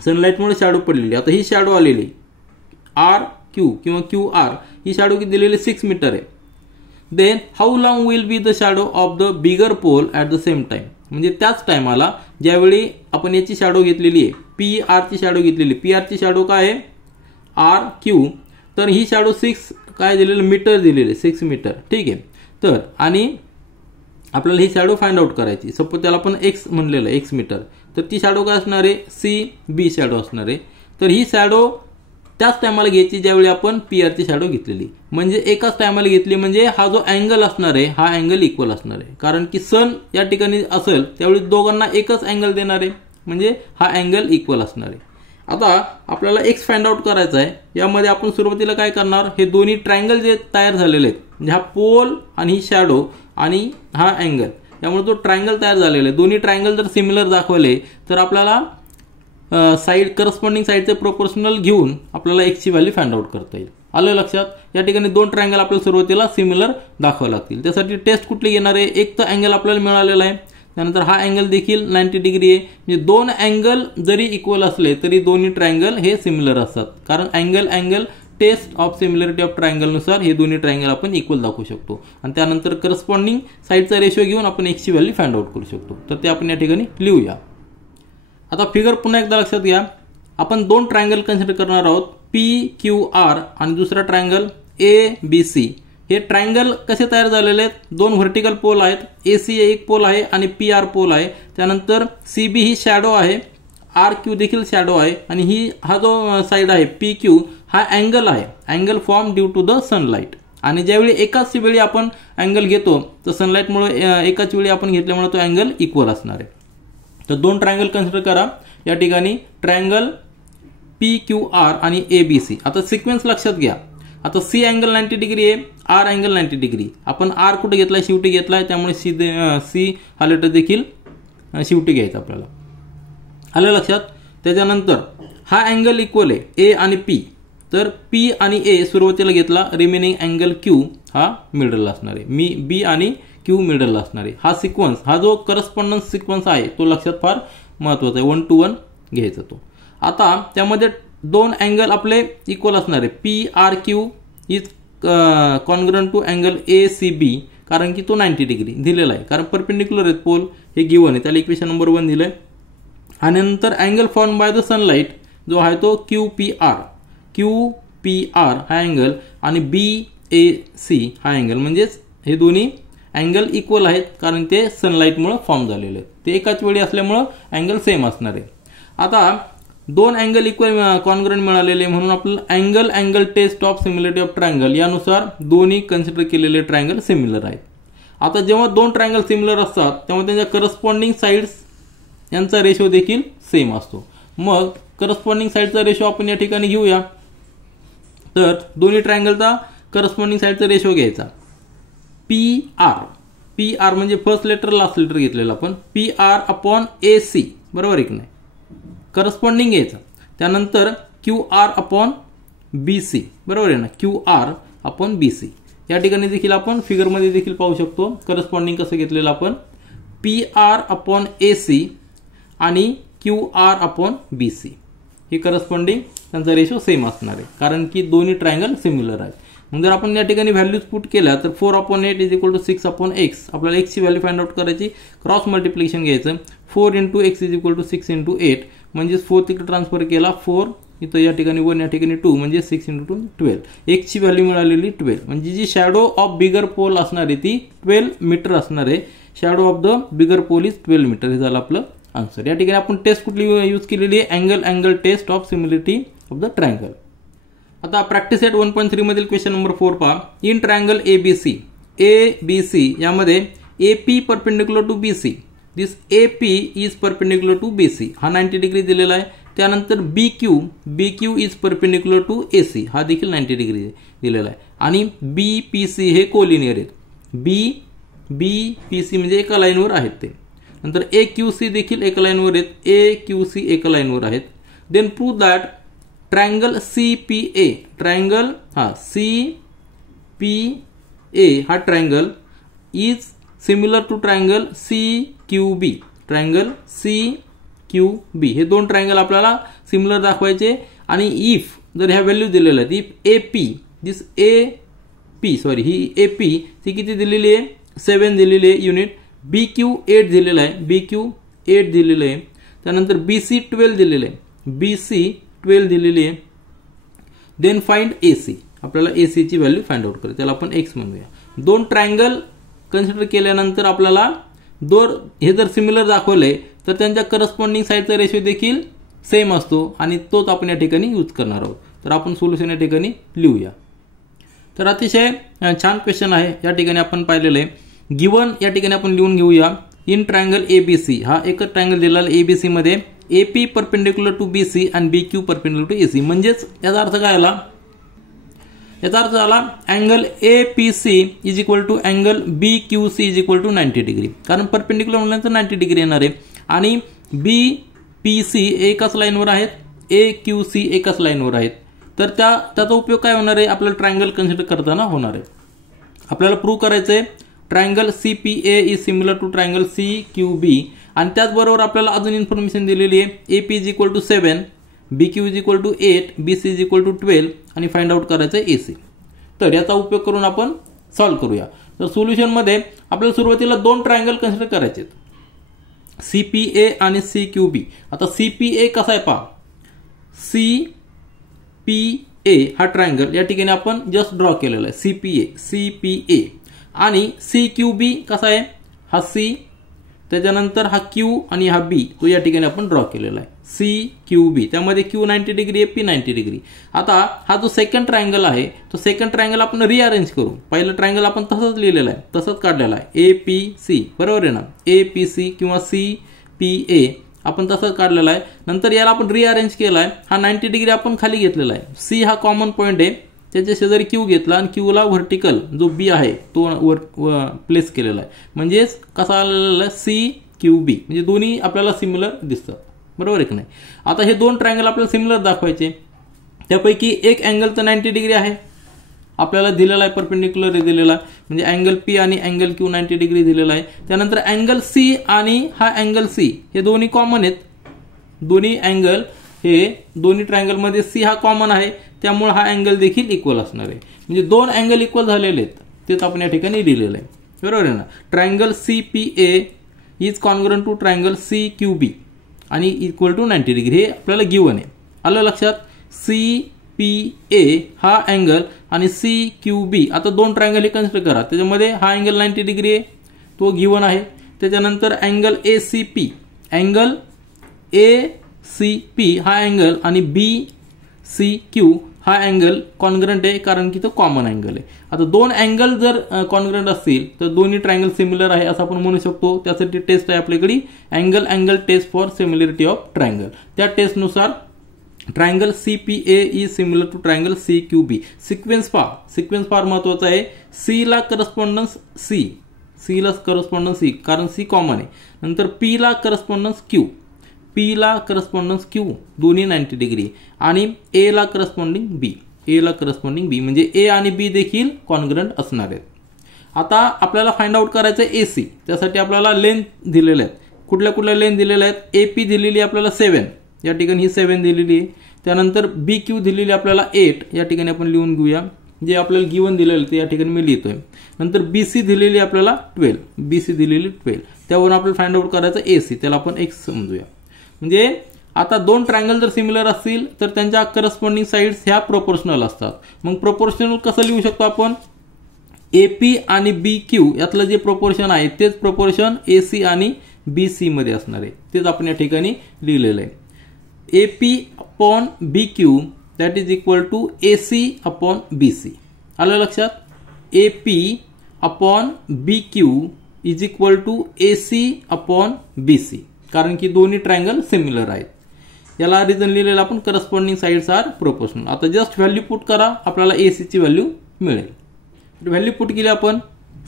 सनलाईटमुळे शॅडो पडलेली. आता ही शॅडो आलेली RQ किंवा QR ही शॅडो किती दिलेली 6 मीटर आहे. Then how long will be the shadow of the bigger pole at the same time. म्हणजे त्याच टायमाला ज्यावेळी आपण याची शॅडो घेतलेली आहे, PR ची शॅडो घेतलेली, PR ची शॅडो काय आहे RQ, तर ही शॅडो 6 काय दिलेलं मीटर दिलेले 6 मीटर, ठीक आहे. तर आणि आपल्याला ही शॅडो फाइंड आउट करायची. सपोज त्याला आपण X म्हणलेलं आहे, X मीटर, तर ती शॅडो काय असणार आहे, CB शॅडो असणार आहे. तर ही शॅडो त्याच टायमाला घ्यायची ज्यावेळी आपण PR ची शॅडो घेतलेली. म्हणजे एकाच टायमाला घेतली म्हणजे हा जो अँगल असणार आहे हा अँगल इक्वल असणार आहे. कारण की सन या ठिकाणी असेल त्यावेळी दोघांना एकच अँगल देणार आहे, म्हणजे हा अँगल इक्वल असणार आहे. आता आपल्याला X फाइंड आउट करायचा आहे. यामध्ये आपण सुरुवातीला काय करणार, हे दोन्ही ट्रायंगल जे तयार झालेले आहेत म्हणजे हा पोल आणि ही शॅडो आणि हा अँगल, यामुळे तो ट्रायंगल तयार झालेला आहे. दोन्ही ट्रायंगल जर सिमिलर दाखवले तर आपल्याला साईड करस्पॉन्डिंग साईडचे प्रोपोर्शनल घेऊन आपल्याला X ची व्हॅल्यू फाइंड आउट करता येईल. आलं लक्षात. या ठिकाणी 2 ट्रायंगल आपल्याला सुरुवातीला सिमिलर दाखवावे लागतील. त्यासाठी टेस्ट कुठली घेणार आहे, एक तर अँगल आपल्याला मिळालेला आहे, त्यानंतर हा अँगल देखील 90 डिग्री आहे. म्हणजे 2 अँगल जरी इक्वल असले तरी दोन्ही ट्रायंगल हे सिमिलर असतात. कारण angle test of similarity of triangle नुसार हे दोन्ही ट्रायंगल आपण इक्वल दाखवू शकतो. आणि त्यानंतर करस्पॉन्डिंग साईडचा रेशो घेऊन आपण X ची व्हॅल्यू फाइंड आउट करू शकतो. तर ते आपण या ठिकाणी लिहूया. आता फिगर पुन्हा एकदा लक्षात घ्या. आपण 2 ट्रायंगल कन्सिडर करणार आहोत, PQR आणि दुसरा ट्रायंगल ABC. हे ट्रायंगल कसे तयार झालेले आहेत, 2 व्हर्टिकल पोल आहेत, AC एक पोल आहे आणि PR पोल आहे. त्यानंतर CB ही शॅडो आहे, RQ देखील शॅडो आहे आणि हा जो साईड आहे PQ हा अँगल आहे, angle form due to the sunlight. आणि ज्यावेळी एकाच वेळी आपण अँगल घेतो तर सनलाईटमुळे एकाच वेळी आपण घेतल्यामुळे तो अँगल इक्वल असणार आहे. तर 2 ट्रायंगल कन्सिडर करा. या ठिकाणी ट्रायंगल PQR आणि ABC. आता सिक्वेन्स लक्षात घ्या. आता C अँगल 90 डिग्री आहे, R अँगल 90 डिग्री. आपण R कुठे घेतलाय, शेवटी घेतलाय, त्यामुळे C हा लेटर देखील शेवटी घ्यायचा आपल्याला. आलं लक्षात. त्याच्यानंतर हा अँगल इक्वल आहे A आणि P. तर P आणि A सुरुवातीला घेतला, रिमेनिंग अँगल Q हा मिडल असणार आहे, B आणि Q मिडल असणार आहे. हा सिक्वेन्स, हा जो करस्पॉन्डन्स सिक्वेन्स आहे तो लक्षात फार महत्वाचा आहे, 1 to 1 घ्यायचा तो. आता त्यामध्ये 2 अँगल आपले इक्वल असणार आहे, PRQ is congruent to angle ACB. कारण की तो 90 डिग्री दिलेला आहे, कारण परपेंडिक्युलर आहेत पोल, हे गिवन आहे, त्याला इक्वेशन नंबर 1 दिलंय. आणि नंतर angle form by the sunlight जो आहे तो QPR हा अँगल आणि BAC हा अँगल, म्हणजेच हे दोन्ही अँगल इक्वल आहेत कारण ते सनलाइटमुळे फॉर्म झालेले आहेत, ते एकाच वेळी असल्यामुळे अँगल सेम असणार आहे. आता दोन अँगल इक्वल कॉन्ग्रुएंट मिळालेले म्हणून आपल्याला angle test of similarity of triangle यानुसार दोन्ही कन्सिडर केलेले ट्रायंगल सिमिलर आहेत. आता जेव्हा दोन ट्रायंगल सिमिलर असतात तेव्हा त्यांच्या करस्पॉन्डिंग साइड्स यांचा रेशो देखील सेम असतो. मग करस्पॉन्डिंग साइडचा रेशो आपण या ठिकाणी घेऊया. तर दोन्ही ट्रायंगलचा करस्पॉन्डिंग साइडचा रेशो घ्यायचा PR म्हणजे फर्स्ट लेटर लास्ट लेटर घेतलेला आपण, PR अपॉन AC, बरोबर आहे की नाही, करस्पॉन्डिंग घ्यायचा. त्यानंतर QR अपॉन BC, बरोबर आहे ना, QR अपॉन BC. या ठिकाणी देखील आपण फिगरमध्ये देखील पाहू शकतो करस्पॉन्डिंग कसं घेतलेलं आपण, PR अपॉन AC आणि QR अपॉन BC. हे करस्पॉन्डिंग त्यांचा रेशो सेम असणार आहे कारण की दोन्ही ट्रायंगल सिमिलर आहेत. मग जर आपण या ठिकाणी व्हॅल्यूज पुट केल्या तर 4/8 इज इक्वल टू 6/x. आपल्याला x ची व्हॅल्यू फाइंड आउट करायची, क्रॉस मल्टिप्लिकेशन घ्यायचं. 4 × x इज इक्वल टू 6 × 8, म्हणजे 4 तिकडे ट्रान्सफर केला, 4 इथं या ठिकाणी 1 या ठिकाणी 2, म्हणजे 6 × 2 12. x ची व्हॅल्यू मिळालेली 12, म्हणजे जी शॅडो ऑफ बिगर पोल असणार आहे ती 12 मीटर असणार आहे. Shadow of the bigger pole is 12 metre. हे झालं आपलं आन्सर. या ठिकाणी आपण टेस्ट कुठली यूज केलेली आहे, angle test of similarity of the triangle. आता प्रॅक्टिस सेट 1.3 मधील क्वेश्चन नंबर 4 पहा. इन ट्रायंगल ABC यामध्ये AP perpendicular to BC, this AP is perpendicular to BC, हा 90 डिग्री दिलेला आहे. त्यानंतर BQ is perpendicular to AC, हा देखील 90 डिग्री दिलेला आहे. आणि BPC हे कोलिनियर आहेत. BPC म्हणजे एका लाईनवर आहेत ते. नंतर AQC देखील एका लाईनवर आहेत, AQC एका लाईनवर आहेत. Then prove that triangle CPA हा triangle is similar to triangle CQB. Triangle CQB हे दोन ट्रायंगल आपल्याला सिमिलर दाखवायचे. आणि इफ जर ह्या व्हॅल्यू दिलेल्या आहेत, if AP this he AP ती किती दिलेली आहे, 7 दिलेली आहे युनिट. BQ 8 दिलेला आहे, BQ 8 दिलेलं आहे. त्यानंतर BC 12 दिलेलं आहे, BC 12 दिलेली आहे. देन फाइंड AC, आपल्याला AC ची व्हॅल्यू फाइंड आउट करायची, त्याला आपण x म्हणूया. दोन ट्रायंगल कन्सिडर केल्यानंतर आपल्याला हे जर सिमिलर दाखवले तर त्यांच्या करस्पॉन्डिंग साइडचा रेशो देखील सेम असतो आणि तोच आपण या ठिकाणी यूज करणार आहोत. तर आपण सोल्युशन या ठिकाणी लिहूया. तर अतिशय छान क्वेश्चन आहे, या ठिकाणी आपण पाहिलेलं आहे. गिवन या ठिकाणी आपण लिहून घेऊया. इन ट्रायंगल ABC, हा एकच ट्रायंगल दिलेला आहे ABC मध्ये, AP परपेंडिक्युलर टू BC आणि BQ परपेंडिक्युलर टू AC. म्हणजेच याचा अर्थ काय आला, याचा अर्थ झाला angle APC is equal to angle BQC is equal to 90 degree, कारण परपेंडिक्युलर म्हणल्यानंतर 90 डिग्री येणार आहे. आणि BPC एकाच लाईनवर आहेत, AQC एकाच लाईनवर आहेत. तर त्याचा उपयोग काय होणार आहे, आपल्याला ट्रायंगल कन्सिडर करताना होणार आहे. आपल्याला प्रूव्ह करायचं आहे triangle CPA is similar to triangle CQB. आणि त्याचबरोबर आपल्याला अजून इन्फॉर्मेशन दिलेली आहे, AP is equal to 7, BQ is equal to 8, BC is equal to 12 आणि फाइंड आउट करायचं आहे AC. तर याचा उपयोग करून आपण सॉल्व्ह करूया. तर सोल्युशन मध्ये आपल्याला सुरुवातीला दोन ट्रायंगल कन्सिडर करायचे, CPA आणि CQB. आता CPA कसा आहे पहा, CPA हा ट्रायंगल या ठिकाणी आपण जस्ट ड्रॉ केलेला आहे, CPA. आणि CQB कसा आहे, हा C, त्याच्यानंतर हा Q आणि हा B तो या ठिकाणी आपण ड्रॉ केलेला आहे, CQB. त्यामध्ये Q 90 डिग्री आहे, P 90 डिग्री. आता हा जो सेकंड ट्रायंगल आहे तो सेकंड ट्रायंगल आपण रिअरेंज करू. पहिलं ट्रायंगल आपण तसंच लिहिलेलं आहे, तसंच काढलेलं आहे, APC, बरोबर आहे ना, APC किंवा CPA आपण तसंच काढलेला आहे. नंतर याला आपण रिअरेंज केला आहे, हा 90 डिग्री आपण खाली घेतलेला आहे. C हा कॉमन पॉईंट आहे, त्याच्या शेजारी Q घेतला आणि Q ला व्हर्टिकल जो B आहे तो वर प्लेस केलेला आहे. म्हणजेच कसा आलेला आहे, CQB, म्हणजे दोन्ही आपल्याला सिमिलर दिसतात, बरोबर आहे की नाही. आता हे दोन ट्रायंगल आपल्याला सिमिलर दाखवायचे, त्यापैकी एक अँगल तर 90 डिग्री आहे आपल्याला दिलेला आहे, परपेंडिक्युलर दिलेला आहे, म्हणजे अँगल P आणि अँगल Q 90 डिग्री दिलेला आहे. त्यानंतर अँगल C आणि हा अँगल C हे दोन्ही कॉमन आहेत. दोन्ही अँगल हे दोन्ही ट्रायंगल मध्ये C हा कॉमन आहे, त्यामुळे हा अँगल देखील इक्वल असणार आहे. म्हणजे दोन अँगल इक्वल झालेले आहेत, तेच आपण या ठिकाणी लिहिलेलं आहे. बरोबर आहे ना. Triangle CPA is congruent to triangle CQB आणि इक्वल टू 90 डिग्री, हे आपल्याला गिवन आहे. आलं लक्षात. CPA हा अँगल आणि CQB, आता दोन ट्रायंगल हे कन्सिडर करा, त्याच्यामध्ये हा अँगल 90 डिग्री आहे, तो गिवन आहे. त्याच्यानंतर अँगल ACP हा अँगल आणि BCQ हा अँगल कॉन्ग्रुएंट आहे, कारण की तो कॉमन अँगल आहे. आता दोन अँगल जर कॉन्ग्रुएंट असतील तर दोन्ही ट्रायंगल सिमिलर आहे असं आपण म्हणू शकतो. त्यासाठी टेस्ट आहे आपल्याकडे angle test for similarity of triangle. त्या टेस्टनुसार triangle CPA is similar to triangle CQB. Sequence फार महत्वाचा आहे. C ला करस्पॉन्डन्स C, कारण C कॉमन आहे. नंतर P ला करस्पॉन्डन्स Q, दोन्ही 90 डिग्री, आणि A ला करस्पॉन्डिंग B, म्हणजे A आणि B देखील कॉन्ग्रुएंट असणार आहेत. आता आपल्याला फाइंड आउट करायचं आहे AC. त्यासाठी आपल्याला लेंथ दिलेल्या आहेत. कुठल्या लेंथ दिलेल्या आहेत. AP दिलेली आपल्याला 7, या ठिकाणी ही 7 दिलेली आहे. त्यानंतर BQ दिलेली आपल्याला 8, या ठिकाणी आपण लिहून घेऊया. जे आपल्याला गिवन दिलेलं ते या ठिकाणी मी लिहितोय. नंतर BC दिलेली आपल्याला 12, त्यावरून आपल्याला फाइंड आउट करायचं AC, त्याला आपण X समजूया. म्हणजे आता दोन ट्रायंगल जर सिमिलर असतील तर त्यांच्या करस्पॉन्डिंग साइड्स ह्या प्रोपोर्शनल असतात. मग प्रोपोर्शनल कसं लिहू शकतो आपण. AP आणि BQ यातलं जे प्रोपोर्शन आहे तेच प्रोपोर्शन AC आणि BC मध्ये असणार आहे, तेच आपण या ठिकाणी लिहिलेलं आहे. AP upon BQ that is equal to AC upon BC. आलं लक्षात. AP upon BQ is equal to AC upon BC, कारण की दोन्ही ट्रायंगल सिमिलर आहेत. याला रिझन लिहिलेलं आपण करस्पॉन्डिंग साइड्स आर प्रोपोर्शनल. आता जस्ट व्हॅल्यू पुट करा, आपल्याला AC ची व्हॅल्यू मिळेल. व्हॅल्यू पुट केली आपण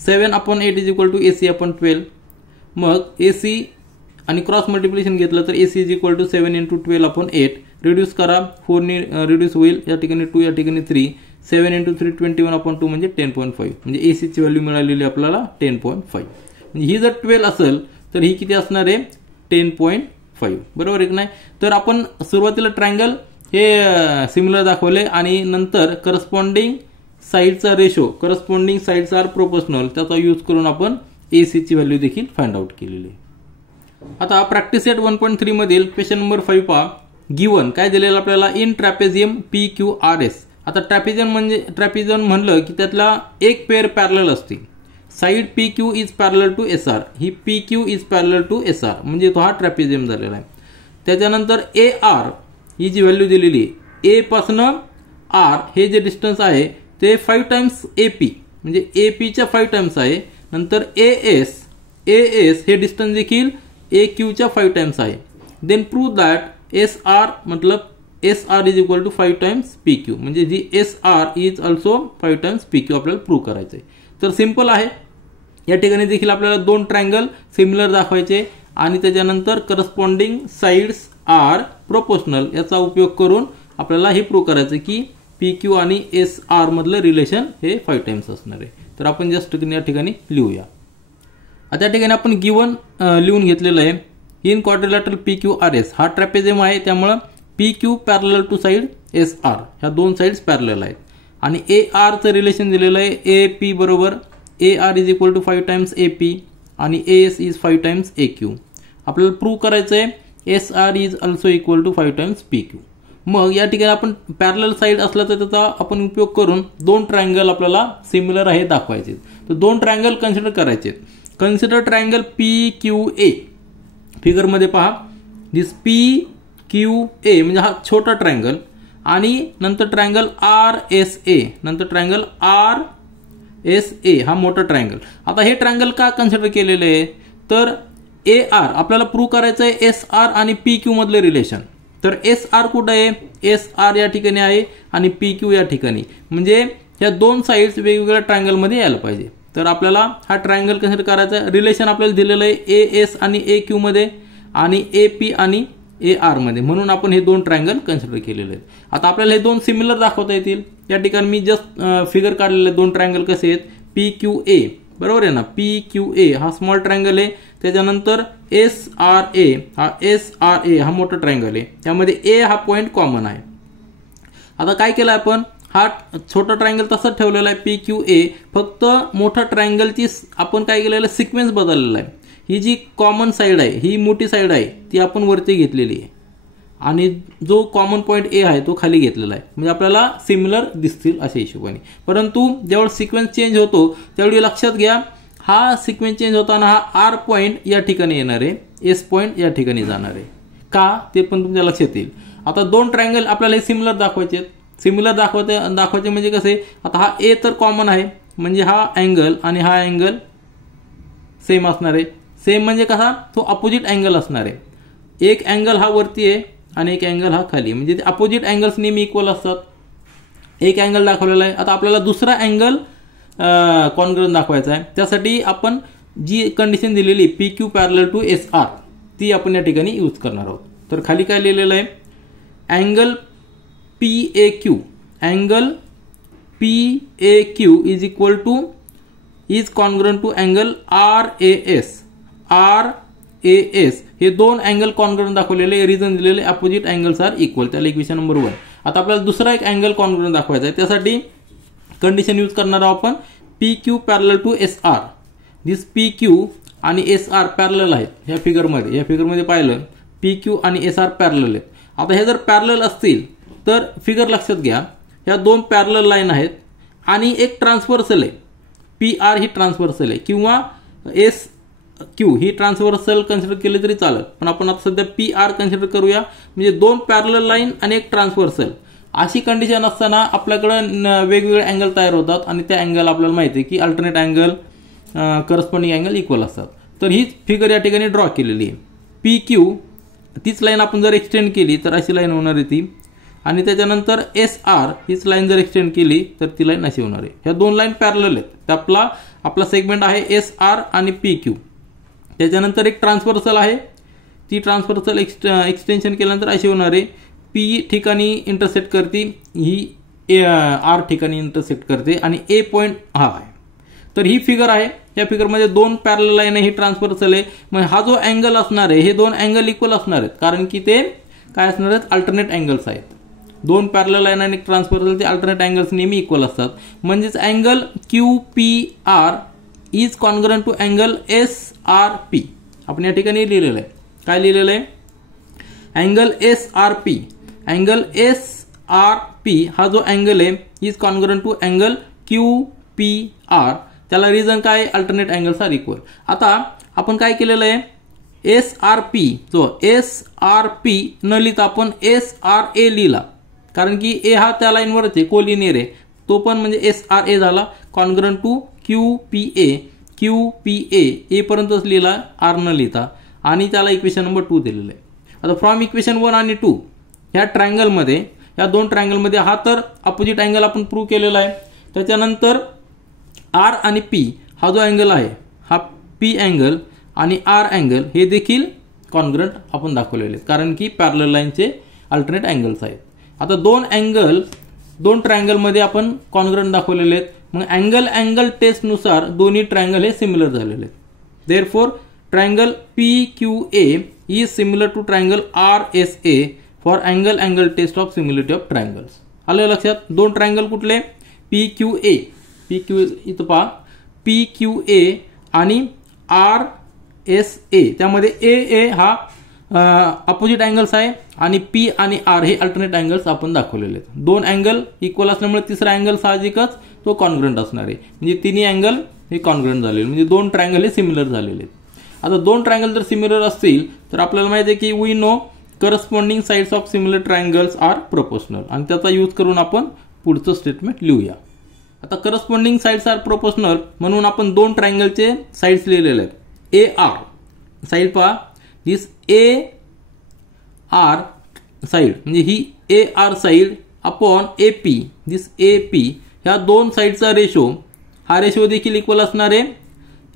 7 upon 8 is equal to AC upon 12. मग AC आणि क्रॉस मल्टिप्लिकेशन घेतलं तर AC is equal to 7 into 12 upon 8. Reduce करा, 4 ने रिड्यूस होईल, या ठिकाणी 2, या ठिकाणी 3. 7 इंटू 3 21 अपॉन 2 म्हणजे 10.5. म्हणजे AC ची व्हॅल्यू मिळालेली आपल्याला 10.5. म्हणजे ही जर 12 असेल तर ही किती असणार आहे 10.5. बरोबर आहे की नाही. तर आपण सुरुवातीला ट्रायंगल हे सिमिलर दाखवले आणि नंतर करस्पॉन्डिंग साइडचा ratio, corresponding sides are proportional, त्याचा यूज करून आपण AC ची व्हॅल्यू देखील फाइंड आउट केलेली आहे. आता प्रॅक्टिस सेट 1.3 मधील क्वेश्चन नंबर 5 पहा. गिवन काय दिलेलं आपल्याला. In trapezium PQRS. आता ट्रॅपेझियम म्हणलं की त्यातला एक पेअर पॅरलल असते. Side PQ is parallel to SR, ही PQ is parallel to SR, म्हणजे तो हा ट्रॅपेझियम झालेला आहे. त्याच्यानंतर AR ही जी व्हॅल्यू दिलेली आहे, A पासून R हे जे डिस्टन्स आहे ते 5 टाइम्स AP, म्हणजे AP च्या 5 टाइम्स आहे. नंतर AS हे डिस्टन्स देखील AQ च्या 5 टाइम्स आहे. देन प्रूव्ह दॅट SR मतलब SR is equal to 5 times PQ, म्हणजे जी SR is also 5 times PQ आपल्याला प्रूव्ह करायचं आहे. तर सिंपल आहे. या ठिकाणी देखील आपल्याला दोन ट्रायंगल सिमिलर दाखवायचे आणि त्याच्यानंतर करस्पॉन्डिंग साइड्स आर प्रोपोर्शनल याचा उपयोग करून आपल्याला हे प्रूव्ह करायचं की PQ आणि SR मधलं रिलेशन हे 5 टाइम्स असणार आहे. तर आपण जस्ट या ठिकाणी लिहूया. आता या ठिकाणी आपण गिवन लिहून घेतलेलं आहे. इन क्वाड्रिलॅटरल PQRS हा ट्रॅपेझियम आहे, त्यामुळे PQ parallel to side SR, ह्या दोन साइड्स पॅरलल आहेत. आणि AR चं रिलेशन दिलेलं आहे. AP बरोबर AR is equal to 5 times AP आणि AS इज 5 टाइम्स AQ. आपल्याला प्रूव्ह करायचं आहे SR is also equal to 5 times PQ. मग या ठिकाणी आपण पॅरलल साइड असला तर त्याचा आपण उपयोग करून दोन ट्रायंगल आपल्याला सिमिलर आहे दाखवायचे. तर दोन ट्रायंगल कन्सिडर करायचे. Consider triangle PQA. फिगर मध्ये पहा, दिस PQA म्हणजे हा छोटा ट्रायंगल आणि नंतर ट्रायंगल RSA, नंतर ट्रायंगल RSA हा मोठा ट्रायंगल. आता हे ट्रायंगल का कन्सिडर केलेले आहे तर AR आपल्याला प्रूव्ह करायचं आहे SR आणि PQ मधले रिलेशन. तर SR कुठे आहे, SR या ठिकाणी आहे आणि PQ या ठिकाणी, म्हणजे ह्या दोन साइड्स वेगवेगळ्या ट्रायंगल मध्ये यायला पाहिजे. तर आपल्याला हा ट्रायंगल कन्सिडर करायचा आहे. रिलेशन आपल्याला दिलेलं आहे AS आणि AQ मध्ये आणि AP आणि AR मध्ये, म्हणून आपण हे दोन ट्रायंगल कन्सिडर केलेले आहेत. आता आपल्याला हे दोन सिमिलर दाखवता येतील. या ठिकाणी मी जस्ट फिगर काढलेले दोन ट्रायंगल कसे आहेत. PQA बरोबर आहे ना, PQA हा स्मॉल ट्रायंगल आहे. त्याच्यानंतर SRA हा मोठा ट्रायंगल आहे. त्यामध्ये A हा पॉइंट कॉमन आहे. आता काय केलं आपण, हा छोटा ट्रायंगल तसंच ठेवलेला आहे PQA, फक्त मोठा ट्रायंगलची आपण काय केलेलं आहे सिक्वेन्स बदललेला आहे. ही जी कॉमन साईड आहे, ही मोठी साईड आहे, ती आपण वरती घेतलेली आहे आणि जो कॉमन पॉईंट A आहे तो खाली घेतलेला आहे. म्हणजे आपल्याला सिमिलर दिसतील अशा हिशोबाने. परंतु जेव्हा सिक्वेन्स चेंज होतो त्यावेळी लक्षात घ्या, हा सिक्वेन्स चेंज होताना हा R पॉईंट या ठिकाणी येणार आहे, S पॉईंट या ठिकाणी जाणार आहे. का ते पण तुमच्या लक्षात येईल. आता दोन ट्रायंगल आपल्याला हे सिमिलर दाखवायचे आहेत. सिमिलर दाखवायचे म्हणजे कसे, आता हा A तर कॉमन आहे, म्हणजे हा अँगल आणि हा अँगल सेम असणार आहे. सेम म्हणजे कसा, तो अपोजिट अँगल असणार आहे. एक अँगल हा वरती आहे आणि एक अँगल हा खाली, म्हणजे ते अपोजिट अँगल्स नेहमी इक्वल असतात. एक अँगल दाखवलेला आहे. आता आपल्याला दुसरा अँगल कॉन्ग्रुएंट दाखवायचा आहे. त्यासाठी आपण जी कंडिशन दिलेली PQ पॅरलल टू SR ती आपण या ठिकाणी यूज करणार आहोत. तर खाली काय लिहिलेलं आहे, angle PAQ is equal to is congruent to angle RAS. हे दोन अँगल कॉन्ग्रुएंट दाखवलेले, रिझन दिलेले अपोजिट अँगल्स आर इक्वल. त्याला इक्वेशन नंबर 1. आता आपल्याला दुसरा एक अँगल कॉन्ग्रुएंट दाखवायचा आहे. त्यासाठी कंडिशन यूज करणार आहोत आपण PQ parallel to SR. This PQ आणि SR पॅरलल आहेत. ह्या फिगरमध्ये पाहिलं PQ आणि SR पॅरलल आहेत. आता हे जर पॅरलल असतील तर फिगर लक्षात घ्या, ह्या दोन पॅरलल लाईन आहेत आणि एक ट्रान्सव्हर्सल आहे. PR ही ट्रान्सव्हर्सल आहे किंवा SQ ही ट्रान्सव्हर्सल कन्सिडर केली तरी चालेल, पण आपण आता सध्या PR कन्सिडर करूया. म्हणजे दोन पॅरलल लाईन आणि एक ट्रान्सव्हर्सल अशी कंडिशन असताना आपल्याकडे वेगवेगळे अँगल तयार होतात आणि त्या अँगल आपल्याला माहिती आहे की alternate angle corresponding angle equal असतात. तर हीच फिगर या ठिकाणी ड्रॉ केलेली आहे. PQ तीच लाईन आपण जर एक्सटेंड केली तर अशी लाईन होणार आहे ती, आणि त्याच्यानंतर SR हीच लाईन जर एक्सटेंड केली तर ती लाईन अशी होणार आहे. ह्या दोन लाईन पॅरलल आहेत. तर आपला सेगमेंट आहे SR आणि PQ. त्याच्यानंतर एक ट्रान्सव्हर्सल आहे, ती ट्रान्सव्हर्सल एक्सटेन्शन केल्यानंतर अशी होणार आहे. P ठिकाणी इंटरसेक्ट करते, ही R ठिकाणी इंटरसेक्ट करते आणि A पॉईंट हा आहे. तर ही फिगर आहे. या फिगरमध्ये दोन पॅरलल लाईन आहे, ही ट्रान्सव्हर्सल आहे. मग हा जो अँगल असणार आहे, हे दोन अँगल इक्वल असणार आहेत, कारण की ते काय असणार आहेत, अल्टरनेट अँगल्स आहेत. दोन पॅरलल लाईन आणि ट्रान्सव्हर्सल ते अल्टरनेट अँगल्स नेहमी इक्वल असतात. म्हणजेच angle QPR is congruent to angle SRP. आपण या ठिकाणी लिहिलेलं आहे. काय लिहिलेलं आहे, अँगल SRP. अँगल SRP हा जो अँगल आहे is congruent to angle QPR. त्याला रिझन काय, अल्टरनेट अँगल्स आर इक्वल. आता आपण काय केलेलं आहे, SRP जो SRP न लिहिता आपण SRA लिहिला, कारण की A हा त्या लाईनवरच आहे, कोलिनियर आहे. तो पण म्हणजे SRA झाला, कॉन्ग्रुएंट टू QPA A पर्यंतच लिहिला, R न लिहिता, आणि त्याला इक्वेशन नंबर 2 दिलेलं आहे. आता फ्रॉम इक्वेशन 1 आणि 2 ह्या ट्रायंगलमध्ये, या दोन ट्रायंगलमध्ये हा तर अपोजिट अँगल आपण प्रूव्ह केलेला आहे. त्याच्यानंतर R आणि P हा जो अँगल आहे, हा P अँगल आणि R अँगल हे देखील कॉन्ग्रुएंट आपण दाखवलेले आहेत, कारण की पॅरलल लाईनचे अल्टरनेट अँगल्स आहेत. आता दोन ट्रायंगलमध्ये आपण कॉन्ग्रुएंट दाखवलेले आहेत. मग अँगल टेस्टनुसार दोन्ही ट्रायंगल हे सिमिलर झालेले आहेत. Therefore triangle PQA is similar to triangle RSA for angle test of similarity of triangles. आलं लक्षात. दोन ट्रायंगल कुठले, PQA इथं पहा, PQA आणि RSA. त्यामध्ये AA हा अपोजिट अँगल्स आहे आणि P आणि R हे अल्टरनेट अँगल्स आपण दाखवलेले आहेत. दोन अँगल इक्वल असल्यामुळे तिसरा अँगल साहजिकच तो कॉन्ग्रुएंट असणार आहे. म्हणजे तिन्ही अँगल हे कॉन्ग्रुएंट झालेले, म्हणजे दोन ट्रायंगल हे सिमिलर झालेले आहेत. आता दोन ट्रायंगल जर सिमिलर असतील तर आपल्याला माहिती आहे की we know corresponding sides of similar triangles are proportional, आणि त्याचा यूज करून आपण पुढचं स्टेटमेंट लिहूया. आता करस्पॉन्डिंग साइड्स आर प्रोपोर्शनल म्हणून आपण दोन ट्रायंगलचे साइड्स लिहिलेले आहेत. AR साइड पहा, दिस AR साइड म्हणजे ही AR side upon AP, this AP. ह्या दोन साइडचा रेशो, हा रेशो देखील इक्वल असणार आहे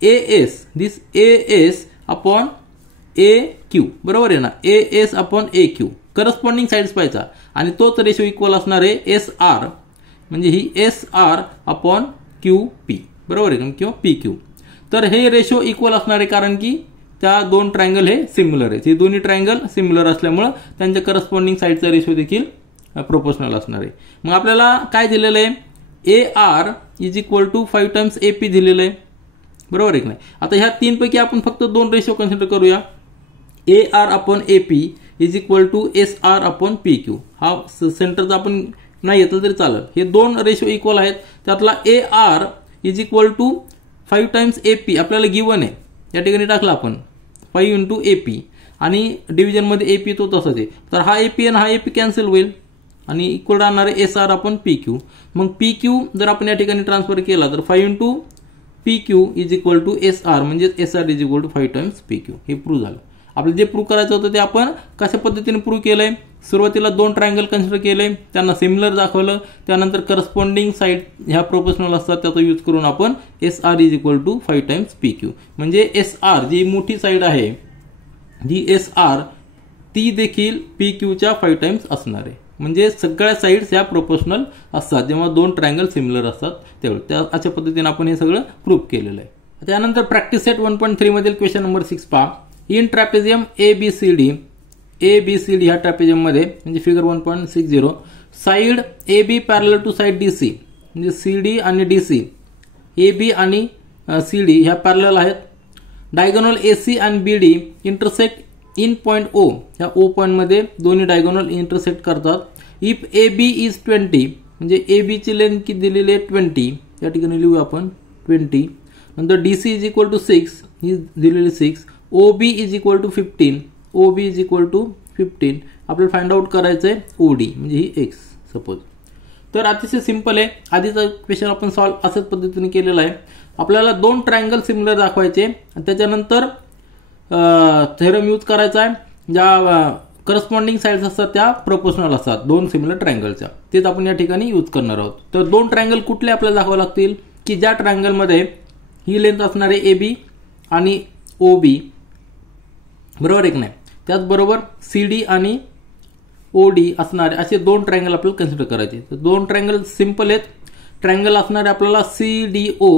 AS, दिस AS अपॉन AQ. बरोबर आहे ना, AS upon AQ. Corresponding sides पाहायचा आणि तोच रेशो इक्वल असणार आहे SR, म्हणजे ही SR अपॉन QP. बरोबर आहे ना, किंवा PQ. तर हे रेशो इक्वल असणार आहे, कारण की त्या दोन ट्रायंगल हे सिमिलर आहेत. हे दोन्ही ट्रायंगल सिमिलर असल्यामुळे त्यांच्या करस्पॉन्डिंग साइडचा रेशो देखील प्रोपोर्शनल असणार आहे. मग आपल्याला काय दिलेलं आहे, AR is equal to 5 times AP दिलेलं आहे, बरोबर आहे की नाही. आता ह्या तीनपैकी आपण फक्त 2 रेशो कन्सिडर करूया. AR upon AP is equal to SR upon PQ. हा सेंटरचा आपण नाही येतलं तरी चालेल. हे 2 रेशो इक्वल आहेत. त्यातला AR is equal to 5 times AP आपल्याला गिवन आहे, या ठिकाणी टाकला आपण 5 इंटू AP आणि डिव्हिजनमध्ये AP तो तसाच आहे. तर हा AP आणि हा AP कॅन्सल होईल आणि इक्वल राहणार आहे SR अपॉन PQ. मग PQ जर आपण या ठिकाणी ट्रान्सफर केला तर 5 into PQ is equal to SR, म्हणजे SR is equal to 5 times PQ. हे प्रूव्ह झालं. आपल्याला जे प्रूव्ह करायचं होतं ते आपण कशा पद्धतीने प्रूव्ह केलंय. सुरुवातीला 2 ट्रायंगल कन्सिडर केले, त्यांना सिमिलर दाखवलं, त्यानंतर करस्पॉन्डिंग साइड ह्या प्रोपोर्शनल असतात त्याचा यूज करून आपण SR is equal to 5 times PQ, म्हणजे SR जी मोठी साइड आहे जी SR ती देखील PQच्या 5 टाइम्स असणार आहे. म्हणजे सगळ्या साइड्स ह्या प्रोपोर्शनल असतात जेव्हा 2 ट्रायंगल सिमिलर असतात तेव्हा. त्या अशा पद्धतीने आपण हे सगळं प्रूव्ह केलेलं आहे. त्यानंतर प्रॅक्टिस सेट 1.3 मधील क्वेश्चन नंबर 6 पहा. इन ट्रॅपेझियम ABCD ह्या ट्रॅपेझियम मध्ये म्हणजे figure 1.60 side AB parallel to side DC, म्हणजे CD आणि DC, AB आणि CD ह्या पॅरलल आहेत. डायगोनल AC आणि BD intersect in point O, ह्या O पॉइंट मध्ये दोन्ही डायगोनल इंटरसेक्ट करतात. इफ AB इज 20, म्हणजे AB ची लेंथ किती दिलेली आहे 20, या ठिकाणी लिहूया आपण 20. नंतर DC इज इक्वल टू 6 ही दिलेली 6. OB is equal to 15, OB is equal to 15. आपल्याला फाइंड आउट करायचं आहे OD, म्हणजे ही X सपोज. तर अतिशय सिंपल आहे. आधीचा क्वेश्चन आपण सॉल्व्ह अशाच पद्धतीने केलेला आहे. आपल्याला 2 ट्रायंगल सिमिलर दाखवायचे आणि त्याच्यानंतर थेरम यूज करायचा आहे. ज्या करस्पॉन्डिंग साइड्स असतात त्या प्रोपोर्शनल असतात 2 सिमिलर ट्रायंगलच्या, तेच आपण या ठिकाणी यूज करणार आहोत. तर 2 ट्रायंगल कुठले आपल्याला दाखवावे लागतील की ज्या ट्रायंगलमध्ये ही लेंथ असणार आहे AB आणि OB, बरोबर आहे की नाही. त्याचबरोबर CD आणि OD असणारे असे 2 ट्रायंगल आपल्याला कन्सिडर करायचे. तर 2 ट्रायंगल सिंपल आहेत. ट्रायंगल असणारे आपल्याला CDO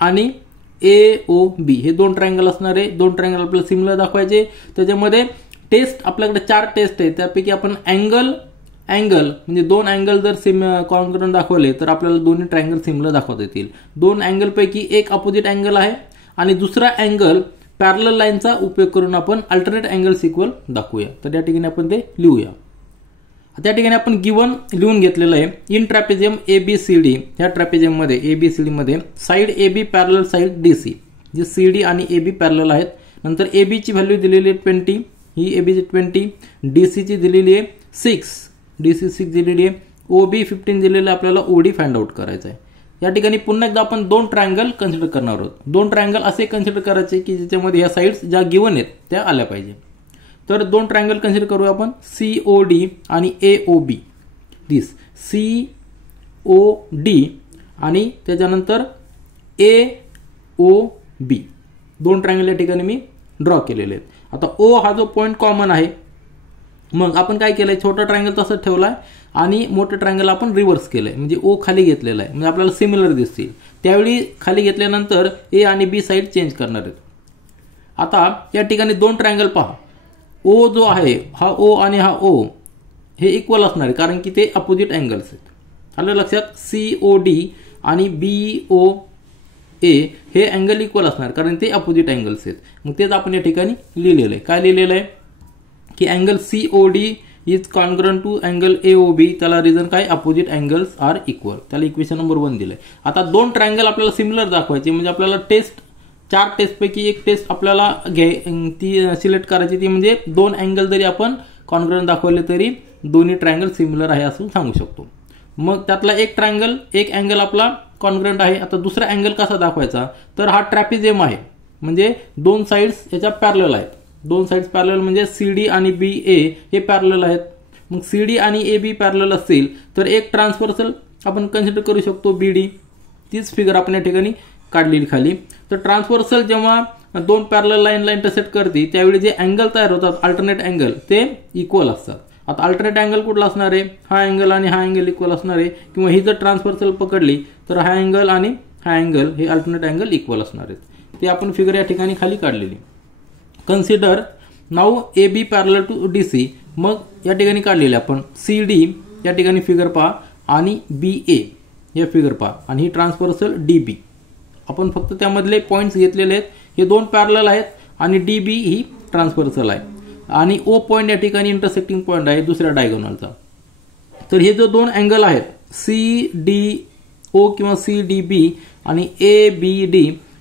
आणि AOB हे 2 ट्रायंगल असणारे. 2 ट्रायंगल आपल्याला सिमिलर दाखवायचे. त्याच्यामध्ये टेस्ट आपल्याकडे 4 टेस्ट आहे. त्यापैकी आपण अँगल म्हणजे 2 अँगल जर कॉन्ग्रुएंट दाखवले तर आपल्याला दोन्ही ट्रायंगल सिमिलर दाखवता येतील. 2 अँगल पैकी एक अपोजिट अँगल आहे आणि दुसरा अँगल पॅरलल लाईनचा उपयोग करून आपण अल्टरनेट अँगल्स इक्वल दाखवूया. तर या ठिकाणी आपण ते लिहूया. त्या ठिकाणी आपण गिवन लिहून घेतलेलं आहे. इन ट्रॅपेझियम ABCD ह्या ट्रॅपेझियम मध्ये ABCD मध्ये side AB parallel side DC, जे CD आणि AB पॅरलल आहेत. नंतर AB ची व्हॅल्यू दिलेली आहे 20, ही AB ची 20, DC ची दिलेली आहे 6, DC 6 दिलेली आहे, OB 15 दिलेलं आहे. आपल्याला OD फाइंड आउट करायचं आहे. या ठिकाणी पुन्हा एकदा आपण 2 ट्रायंगल कन्सिडर करणार आहोत. 2 ट्रायंगल असे कन्सिडर करायचे की ज्याच्यामध्ये ह्या साइड्स ज्या गिवन आहेत त्या आल्या पाहिजे. तर 2 ट्रायंगल कन्सिडर करूया आपण COD आणि AOB. दिस COD आणि त्याच्यानंतर AOB 2 ट्रायंगल या ठिकाणी मी ड्रॉ केलेले आहेत. आता O हा जो पॉइंट कॉमन आहे, मग आपण काय केलंय, छोटा ट्रायंगल तसंच ठेवलाय आणि मोठं ट्रायंगल आपण रिव्हर्स केलंय, म्हणजे O खाली घेतलेला आहे, म्हणजे आपल्याला सिमिलर दिसतील. त्यावेळी खाली घेतल्यानंतर A आणि B साइड चेंज करणार आहेत. आता या ठिकाणी 2 ट्रायंगल पहा. O जो आहे हा O आणि हा O हे इक्वल असणार आहे कारण की ते अपोजिट अँगल्स आहेत. आलं लक्षात. COD आणि BOA हे अँगल इक्वल असणार कारण ते अपोजिट अँगल्स आहेत. मग तेच आपण या ठिकाणी लिहिलेलं आहे. काय लिहिलेलं आहे की angle COD is congruent to angle AOB. त्याला रिझन काय, अपोजिट अँगल्स आर इक्वल. त्याला इक्वेशन नंबर 1 दिलंय. आता 2 ट्रायंगल आपल्याला सिमिलर दाखवायचे, म्हणजे आपल्याला 4 टेस्ट पैकी एक टेस्ट आपल्याला ती सिलेक्ट करायची. ती म्हणजे 2 अँगल जरी आपण कॉन्ग्रुएंट दाखवले तरी दोन्ही ट्रायंगल सिमिलर आहे असं सांगू शकतो. मग त्यातला एक अँगल आपला कॉन्ग्रुएंट आहे. आता दुसरा अँगल कसा दाखवायचा, तर हा ट्रॅपेझियम आहे, म्हणजे 2 साइड्स याच्या पॅरलल आहेत. 2 साइड्स पॅरलल म्हणजे CD आणि BA हे पॅरलल आहेत. मग CD आणि AB पॅरलल असतील तर एक ट्रान्सव्हर्सल आपण कन्सिडर करू शकतो BD. तीच फिगर आपण या ठिकाणी काढलेली खाली. तर ट्रान्सव्हर्सल जेव्हा 2 पॅरलल लाईनला इंटरसेक्ट करते त्यावेळी जे अँगल तयार होतात अल्टरनेट अँगल ते इक्वल असतात. आता अल्टरनेट अँगल कुठला असणार आहे, हा अँगल आणि हा अँगल इक्वल असणार आहे. किंवा ही जर ट्रान्सव्हर्सल पकडली तर हा अँगल आणि हा अँगल हे अल्टरनेट अँगल इक्वल असणार आहेत. ते आपण फिगर या ठिकाणी खाली काढलेली. Consider now AB parallel to DC. मग या ठिकाणी काढलेले आपण CD या ठिकाणी फिगर पहा आणि BA या फिगर पहा आणि ही ट्रान्सव्हर्सल DB. आपण फक्त त्यामधले पॉइंट्स घेतलेले आहेत. हे दोन पॅरलल आहेत आणि DB ही ट्रान्सव्हर्सल आहे आणि O पॉइंट या ठिकाणी इंटरसेक्टिंग पॉइंट आहे दुसऱ्या डायगोनलचा. तर हे जो दोन अँगल आहेत CDO किंवा CDB आणि ABD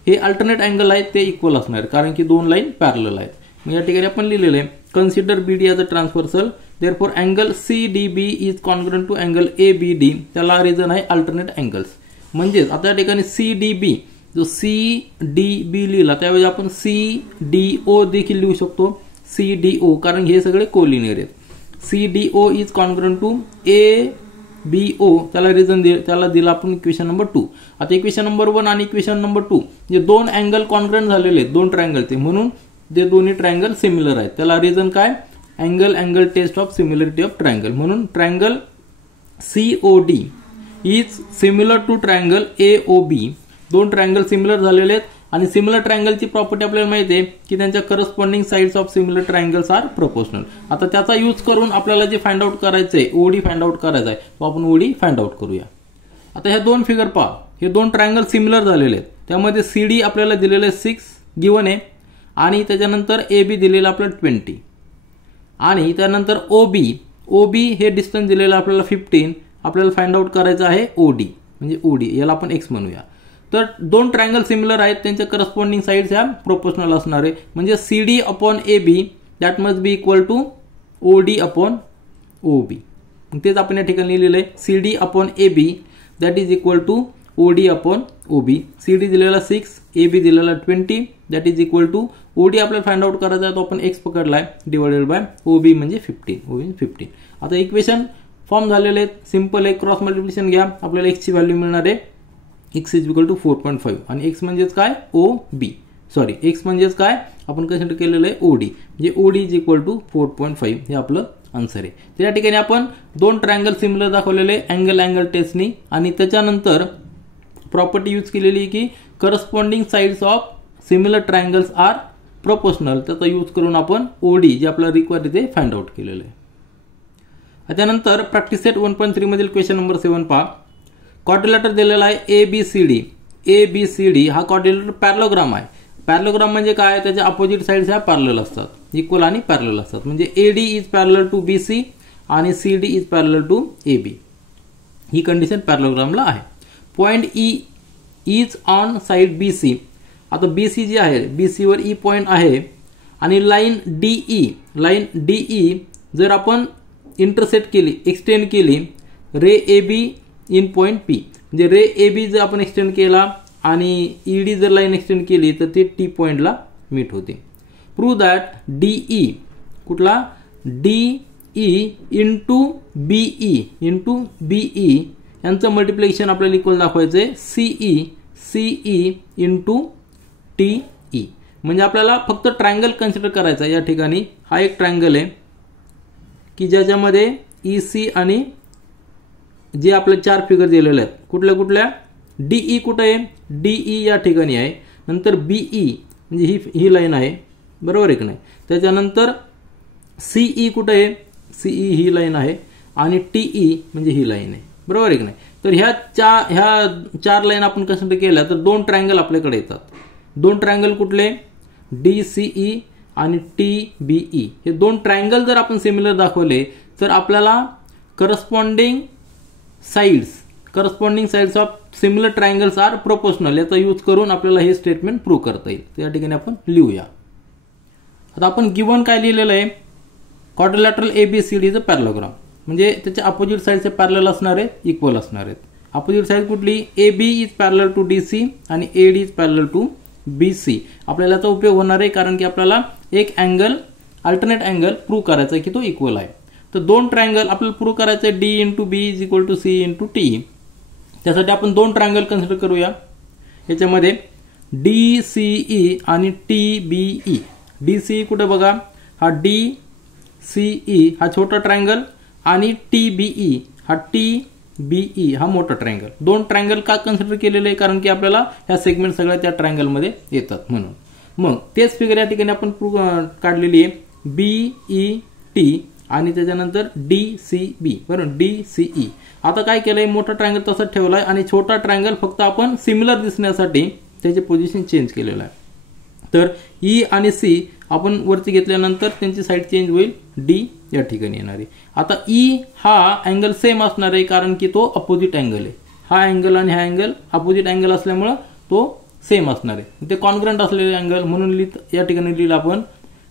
हे अल्टरनेट अँगल आहेत, ते इक्वल असणार कारण की दोन लाईन पॅरलल आहेत. मग या ठिकाणी आपण लिहिलेलं आहे consider BD as a transversal, therefore angle CDB is congruent to angle ABD. त्याला रिझन आहे अल्टरनेट अँगल्स. म्हणजेच आता या ठिकाणी CDB जो CDB लिहिला त्यावेळी आपण CDO देखील लिहू शकतो. CDO कारण हे सगळे कोलिनियर आहेत. CDO is congruent to ABO. त्याला रिझन त्याला दिला आपण इक्वेशन नंबर 2. आता इक्वेशन नंबर 1 आणि इक्वेशन नंबर 2 जे दोन अँगल कॉन्ग्रुएंट झालेले आहेत दोन ट्रायंगलचे, म्हणून ते दोन्ही ट्रायंगल सिमिलर आहेत. त्याला रिझन काय angle test of similarity of triangle. म्हणून triangle COD is similar to triangle AOB. दोन ट्रायंगल सिमिलर झालेले आहेत आणि सिमिलर ट्रायंगलची प्रॉपर्टी आपल्याला माहिती आहे की त्यांच्या corresponding sides of similar triangles are proportional. आता त्याचा यूज करून आपल्याला जे फाइंड आउट करायचं आहे OD फाइंड आउट करायचा आहे तो आपण OD फाइंड आउट करूया. आता ह्या दोन फिगर पहा, हे दोन ट्रायंगल सिमिलर झालेले आहेत. त्यामध्ये CD आपल्याला दिलेलं आहे 6 गिवन आहे आणि त्याच्यानंतर AB दिलेलं आपल्याला 20 आणि त्यानंतर OB हे डिस्टन्स दिलेलं आपल्याला 15. आपल्याला फाइंड आउट करायचं आहे OD म्हणजे OD याला आपण X म्हणूया. तर दोन ट्रायंगल सिमिलर आहेत, त्यांच्या करस्पॉन्डिंग साइड्स ह्या प्रोपोर्शनल असणार आहे. म्हणजे CD upon AB that must be equal to OD upon OB. तेच आपण या ठिकाणी लिहिलेलं आहे CD upon AB that is equal to OD upon OB. CD दिलेला 6, AB दिलेला 20 that is equal to OD आपल्याला फाइंड आउट करायचा आहे तो आपण X पकडलाय डिवाइडेड बाय OB म्हणजे 15. आता इक्वेशन फॉर्म झालेले आहेत, सिंपल आहे. क्रॉस मल्टिप्लिकेशन घ्या, आपल्याला X ची व्हॅल्यू मिळणार आहे X इज इक्वल टू 4.5 आणि X म्हणजेच काय OB. सॉरी X म्हणजेच काय आपण कन्सिडर केलेलं आहे OD म्हणजे OD इज इक्वल टू 4.5 हे आपलं आन्सर आहे. तर या ठिकाणी आपण दोन ट्रायंगल सिमिलर दाखवलेले अँगल टेस्टनी आणि त्याच्यानंतर प्रॉपर्टी यूज केलेली की corresponding sides of similar triangles are proportional. त्याचा यूज करून आपण OD जे आपल्याला रिक्वायर्ड आहे ते फाइंड आउट केलेलं आहे. त्यानंतर प्रॅक्टिस सेट 1.3 मधील क्वेश्चन नंबर 7 पहा. क्वाड्रिलॅटर दिलेला आहे ABCD हा क्वाड्रिलॅटर पॅरलोग्राम आहे. पॅरलोग्राम म्हणजे काय, त्याच्या अपोजिट साइड्स ह्या पॅरलल असतात, इक्वल आणि पॅरलल असतात. म्हणजे AD is parallel to BC आणि CD is parallel to AB. ही कंडिशन पॅरलोग्रामला आहे. Point E is on side BC. आता BC जी आहे BC वर E पॉइंट आहे आणि लाईन DE जर आपण इंटरसेक्ट केली एक्सटेंड केली रे AB इन पॉइंट P म्हणजे रे AB जर आपण एक्सटेंड केला आणि ED जर लाईन एक्सटेंड केली तर ते T पॉइंटला मीट होते. प्रूव्ह दॅट DE कुठला DE इंटू BE यांचं मल्टिप्लिकेशन आपल्याला इक्वल दाखवायचं आहे CE इंटू TE. म्हणजे आपल्याला फक्त ट्रायंगल कन्सिडर करायचा आहे. या ठिकाणी हा एक ट्रायंगल आहे की ज्याच्यामध्ये EC आणि जे आपले चार फिगर दिलेले आहेत कुठल्या DE कुठे आहे, DE या ठिकाणी आहे. नंतर BE म्हणजे ही लाईन आहे बरोबर आहे की नाही. त्याच्यानंतर CE कुठे आहे, CE ही लाईन आहे आणि TE म्हणजे ही लाईन आहे बरोबर आहे की नाही. तर ह्या चार लाईन आपण कन्सिडर केल्या तर दोन ट्रायंगल आपल्याकडे येतात. दोन ट्रायंगल कुठले DCE आणि TBE. हे दोन ट्रायंगल जर आपण सिमिलर दाखवले तर आपल्याला corresponding sides of similar triangles are proportional याचा यूज करून आपल्याला हे स्टेटमेंट प्रूव्ह करता येईल. त्या ठिकाणी आपण लिहूया. आता आपण गिवन काय लिहिलेलं आहे, क्वाड्रिलॅटरल ABCD चं पॅरलोग्राम म्हणजे त्याच्या अपोजिट साइडचे पॅरलल असणार आहेत, इक्वल असणार आहेत. अपोजिट साइड कुठली AB is parallel to DC आणि AD is parallel to BC. आपल्याला याचा उपयोग होणार आहे कारण की आपल्याला एक अल्टरनेट अँगल प्रूव्ह करायचा आहे की तो इक्वल आहे. तर दोन ट्रायंगल आपल्याला प्रूव्ह करायचे आहे D into B is equal to C into T. त्यासाठी आपण दोन ट्रायंगल कन्सिडर करूया. याच्यामध्ये DCE आणि TBE. DCE कुठे बघा, हा DCE हा छोटा ट्रायंगल आणि TBE हा TBE हा मोठा ट्रायंगल. दोन ट्रायंगल का कन्सिडर केलेले आहे कारण की आपल्याला ह्या सेगमेंट सगळ्या त्या ट्रायंगल मध्ये येतात म्हणून. मग तेच फिगर या ठिकाणी आपण काढलेली आहे BET आणि त्याच्यानंतर DCB, बरोबर, DCE. आता काय केलंय, मोठा ट्रायंगल तसंच ठेवलाय आणि छोटा ट्रायंगल फक्त आपण सिमिलर दिसण्यासाठी त्याचे पोझिशन चेंज केलेलं आहे. तर E आणि C आपण वरती घेतल्यानंतर त्यांची साईड चेंज होईल, D या ठिकाणी येणार आहे. आता E हा अँगल सेम असणार आहे कारण की तो अपोजिट अँगल आहे. हा अँगल आणि हा अँगल अपोजिट अँगल असल्यामुळे तो सेम असणार आहे. ते कॉन्ग्रंट असलेले अँगल म्हणून या ठिकाणी लिहिलं आपण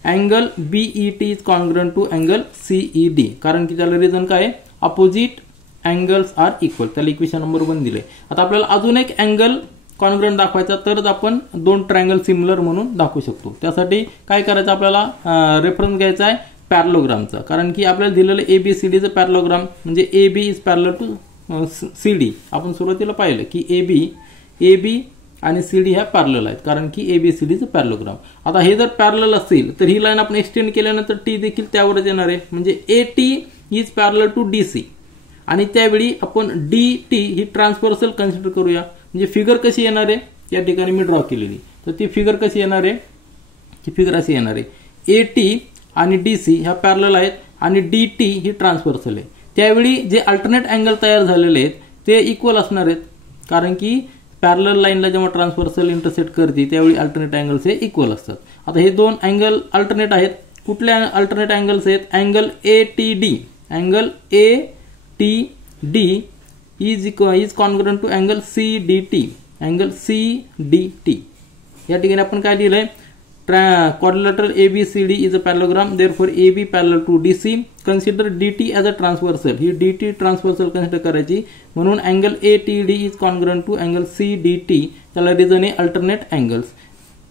angle BET is congruent to angle CED, कारण की त्याला रिझन काय आहे, अपोजिट अँगल्स आर इक्वल. त्याला इक्वेशन नंबर 1 दिले. आता आपल्याला अजून एक अँगल कॉन्ग्रंट दाखवायचा तरच आपण दोन ट्रायंगल सिमिलर म्हणून दाखवू शकतो. त्यासाठी काय करायचं, आपल्याला रेफरन्स घ्यायचा आहे पॅरलोग्रामचा, कारण की आपल्याला दिलेलं ABCDचं पॅरलोग्राम म्हणजे AB is parallel to CD. आपण सुरुवातीला पाहिलं की AB आणि CD ह्या पॅरलल आहेत कारण की ABCDचं पॅरलोग्राम. आता हे जर पॅरलल असेल तर ही लाईन आपण एक्सटेंड केल्यानंतर T देखील त्यावरच येणार आहे, म्हणजे AT is parallel to DC. आणि त्यावेळी आपण DT ही ट्रान्सव्हर्सल कन्सिडर करूया. म्हणजे फिगर कशी येणार आहे, या ठिकाणी मी ड्रॉ केलेली, तर ती फिगर कशी येणार आहे, ती फिगर अशी येणार आहे. AT आणि DC ह्या पॅरलल आहेत आणि DT ही ट्रान्सव्हर्सल आहे. त्यावेळी जे अल्टरनेट अँगल तयार झालेले आहेत ते इक्वल असणार आहेत, कारण की पॅरलल लाईनला जेव्हा ट्रान्सव्हर्सल इंटरसेक्ट करते त्यावेळी अल्टरनेट अँगल्स हे इक्वल असतात. आता हे दोन अँगल अल्टरनेट आहेत. कुठले अल्टरनेट अँगल्स आहेत, angle ATD, angle ATD is congruent to angle CDT, angle CDT. या ठिकाणी आपण काय लिहिलंय, quadrilateral ABCD is a parallelogram, therefore AB parallel to DC. Consider DT as a transversal. ही DT ट्रान्सव्हर्सल कन्सिडर करायची, म्हणून angle ATD is congruent to angle CDT. त्याला reason आहे अल्टरनेट अँगल्स.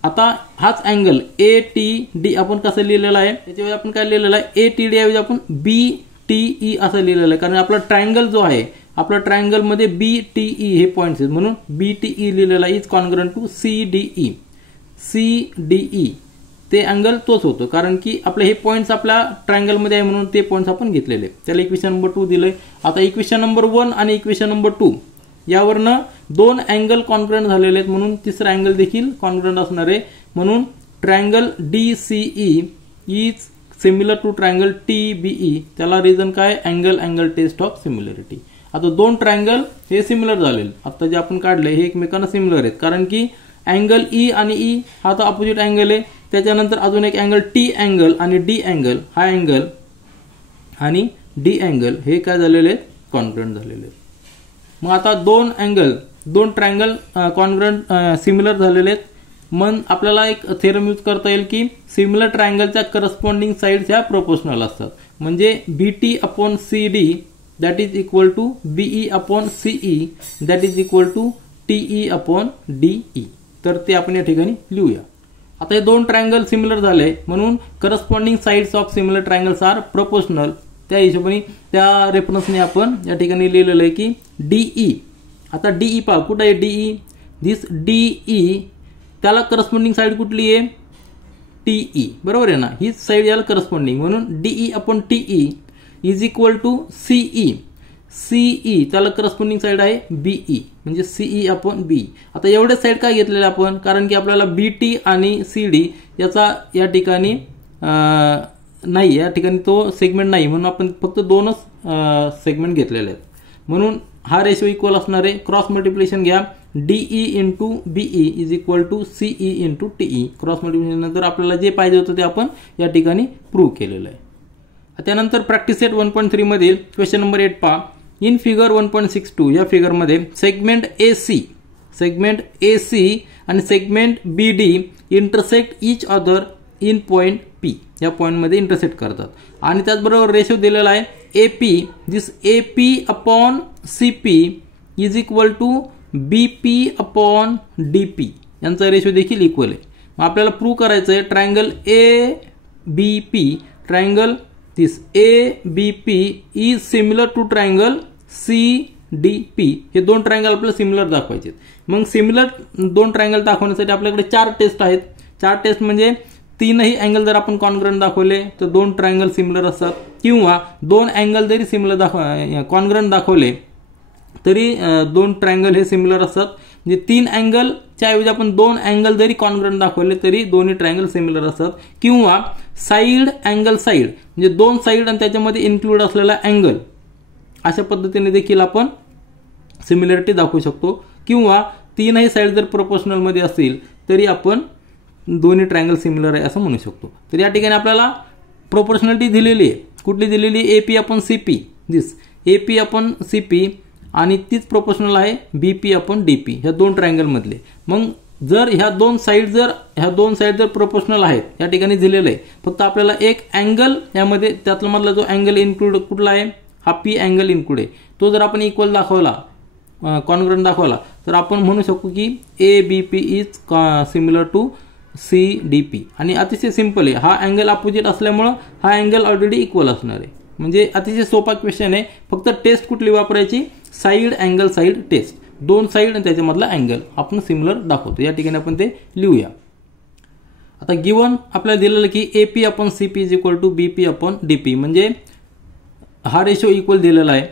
आता हाच अँगल ATD आपण कसं लिहिलेला आहे, त्याच्यावेळी आपण काय लिहिलेला आहे, ATD ऐवजी आपण BTE असं लिहिलेलं आहे, कारण आपला ट्रायंगल जो आहे, आपल्या ट्रायंगल मध्ये BTE हे पॉइंट्स आहेत म्हणून BTE लिहिलेला is congruent to CDE. CDE ते अँगल तोच होतो, कारण की आपले हे पॉइंट्स आपल्या ट्रायंगल मध्ये आहे म्हणून ते पॉइंट्स आपण घेतलेले. त्याला इक्वेशन नंबर 2 दिलंय. आता इक्वेशन नंबर 1 आणि इक्वेशन नंबर 2 यावरनं दोन अँगल कॉन्ग्रंट झालेले आहेत म्हणून तिसरा अँगल देखील कॉन्ग्रंट असणार आहे. म्हणून triangle DCE is similar to triangle TBE. त्याला रिझन काय, अँगल टेस्ट ऑफ सिमिलरिटी. आता दोन ट्रायंगल हे सिमिलर झाले, आता जे आपण काढले हे एकमेकांना सिमिलर आहेत, कारण की अँगल E आणि E हा तर अपोजिट अँगल आहे. त्याच्यानंतर अजून एक अँगल T अँगल आणि D अँगल, हा अँगल आणि D अँगल हे काय झालेले आहेत, कॉन्ग्रंट झालेले आहेत. मग आता दोन ट्रायंगल कॉन्ग्रंट सिमिलर झालेले आहेत. मग आपल्याला एक थेरम यूज करता येईल की सिमिलर ट्रायंगलच्या करस्पॉन्डिंग साइड्स ह्या प्रोपोर्शनल असतात. म्हणजे BT upon CD that is equal to BE upon CE that is equal to TE upon DE. तर ते आपण या ठिकाणी लिहूया. आता हे दोन ट्रायंगल सिमिलर झाले म्हणून corresponding sides of similar triangles are proportional. त्या हिशोबाने त्या रेफरन्सने आपण या ठिकाणी लिहिलेलं आहे की DE. आता DE पहा कुठे आहे, DE दिस DE त्याला करस्पॉन्डिंग साइड कुठली आहे, TE, बरोबर आहे ना, ही साइड याला करस्पॉन्डिंग, म्हणून DE upon TE is equal to CE त्याला करस्पॉन्डिंग साइड आहे BE, म्हणजे CE अपॉन B. आता एवढे साइड काय घेतलेले आपण, कारण की आपल्याला BT आणि CD याचा या ठिकाणी नाही, या ठिकाणी तो सेगमेंट नाही म्हणून आपण फक्त दोनच सेगमेंट घेतलेले आहेत. म्हणून हा रेशो इक्वल असणार आहे. क्रॉस मल्टिप्लिकेशन घ्या, DE into BE is equal to CE into TE. Cross multiplication नंतर आपल्याला जे पाहिजे होतं ते आपण या ठिकाणी प्रूव्ह केलेलं आहे. त्यानंतर प्रॅक्टिस सेट 1.3 मधील क्वेश्चन नंबर 8 पहा. इन फिगर 1.62 या फिगर मध्ये सेगमेंट AC आणि segment BD intersect each other in point P. या पॉइंट मध्ये इंटरसेक्ट करतात आणि त्याचबरोबर रेशो दिलेला आहे AP this AP upon CP is equal to BP upon DP. यांचा रेशो देखील इक्वल आहे. मग आपल्याला प्रूव्ह करायचं आहे triangle ABP, triangle this ABP is similar to triangle CDP. हे दोन ट्रायंगल आपल्याला सिमिलर दाखवायचे. मग सिमिलर दोन ट्रायंगल दाखवण्यासाठी आपल्याकडे 4 टेस्ट आहेत. 4 टेस्ट म्हणजे तीनही अँगल जर आपण कॉन्ग्रंट दाखवले तर दोन ट्रायंगल सिमिलर असतात, किंवा दोन अँगल जरी सिमिलर कॉन्ग्रंट दाखवले तरी दोन ट्रायंगल हे सिमिलर असतात. म्हणजे 3 अँगलच्या ऐवजी आपण 2 अँगल जरी कॉन्ग्रंट दाखवले तरी दोन्ही ट्रायंगल सिमिलर असतात. किंवा साईड अँगल साईड म्हणजे दोन साईड आणि त्याच्यामध्ये इन्क्लूड असलेला अँगल, अशा पद्धतीने देखील आपण सिमिलरिटी दाखवू शकतो. किंवा तीनही साईड जर प्रोपोर्शनल मध्ये असतील तरी आपण दोन्ही ट्रायंगल सिमिलर आहे असं म्हणू शकतो. तर या ठिकाणी आपल्याला प्रोपोर्शनलिटी दिलेली आहे. कुठली दिलेली? AP upon CP. दिस AP अपॉन CP आणि तीच प्रोपोर्शनल आहे BP अपॉन DP ह्या दोन ट्रायंगल मधले. मग जर ह्या दोन साईड जर प्रोपोर्शनल आहेत, या ठिकाणी दिलेलं आहे, फक्त आपल्याला एक अँगल यामध्ये त्यातला मधला जो अँगल इन्क्लूड कुठला आहे, हा P अँगल इन्क्लूड आहे, तो जर आपण इक्वल दाखवला, कॉन्ग्रुएंट दाखवला, तर आपण म्हणू शकतो की ABP is similar to CDP. आणि अतिशय सिंपल आहे, हा अँगल अपोजिट असल्यामुळे हा अँगल ऑलरेडी इक्वल असणार आहे. म्हणजे अतिशय सोपा क्वेश्चन आहे. फक्त टेस्ट कुठली वापरायची? Side angle side test. दोन साईड आणि त्याच्यामधला अँगल आपण सिमिलर दाखवतो. या ठिकाणी आपण ते लिहूया. आता गिवन आपल्याला दिलेलं की AP upon CP is equal to BP upon DP, म्हणजे हा रेशो इक्वल दिलेला आहे.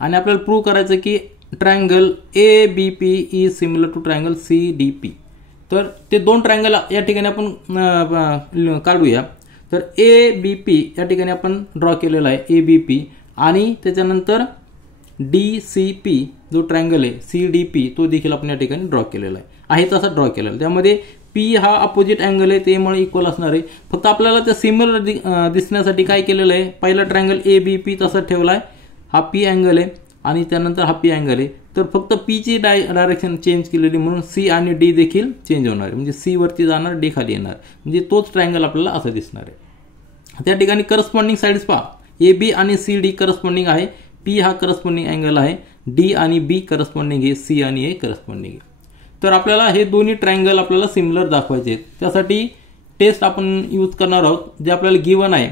आणि आपल्याला प्रूव्ह करायचं की triangle ABP is similar to triangle CDP. तर ते दोन ट्रायंगल या ठिकाणी आपण काढूया. तर ABP या ठिकाणी आपण ड्रॉ केलेला आहे ABP, आणि त्याच्यानंतर DCP जो ट्रायंगल आहे CDP तो देखील आपण या ठिकाणी ड्रॉ केलेला आहे तसा ड्रॉ केलेला आहे. त्यामध्ये P हा अपोजिट अँगल आहे, त्यामुळे इक्वल असणार आहे. फक्त आपल्याला त्या सिमिलर दिसण्यासाठी काय केलेलं आहे, पहिला ट्रायंगल ABP तसा ठेवला आहे, हा P अँगल आहे आणि त्यानंतर हा P अँगल आहे. तर फक्त P ची डायरेक्शन चेंज केलेली म्हणून C आणि D देखील चेंज होणार आहे. म्हणजे C वरती जाणार, D खाली येणार, म्हणजे तोच ट्रायंगल आपल्याला असं दिसणार आहे. त्या ठिकाणी करस्पॉन्डिंग साइड्स पहा, AB आणि CD करस्पॉन्डिंग आहे, P हा करस्पॉन्डिंग अँगल आहे, D आणि B करस्पॉन्डिंग आहे, C आणि A करस्पॉन्डिंग आहे. तर आपल्याला हे दोन्ही ट्रायंगल आपल्याला सिमिलर दाखवायचे आहेत. त्यासाठी टेस्ट आपण यूज करणार आहोत, जे आपल्याला गिवन आहे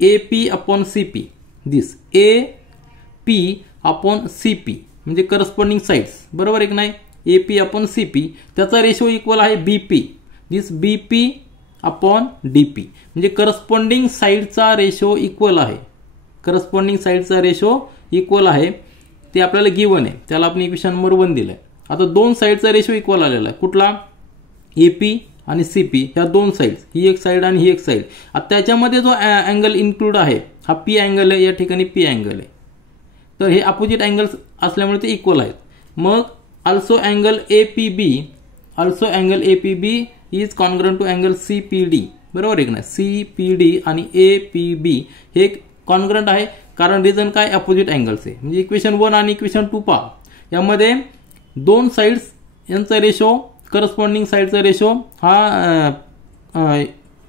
AP अपॉन CP. दिस AP अपॉन CP म्हणजे करस्पॉन्डिंग साइड्स, बरोबर आहे की नाही? AP अपॉन CP त्याचा रेशो इक्वल आहे BP. दिस BP अपॉन DP म्हणजे करस्पॉन्डिंग साइडचा रेशो इक्वल आहे. करस्पॉन्डिंग साइडचा रेशो इक्वल आहे, ते आपल्याला गिवन आहे. त्याला आपण इक्वेशन नंबर 1 दिलंय. आता दोन साइडचा रेशो इक्वल आलेला आहे. कुठला? AP आणि CP ह्या दोन साइड्स, ही एक साइड आणि ही एक साइड. आता त्याच्यामध्ये जो अँगल इन्क्लूड आहे हा P अँगल आहे, या ठिकाणी P अँगल आहे. तर हे अपोजिट अँगल्स असल्यामुळे ते इक्वल आहेत. मग also angle APB is congruent to angle CPD, बरोबर आहे की नाही? CPD आणि APB हे कॉन्ग्रुएंट आहे, कारण रिझन काय? अपोजिट अँगल्स आहे. म्हणजे इक्वेशन 1 आणि इक्वेशन 2 पहा, यामध्ये दोन साइड्स यांचा रेशो, करस्पॉन्डिंग साइडचा रेशो हा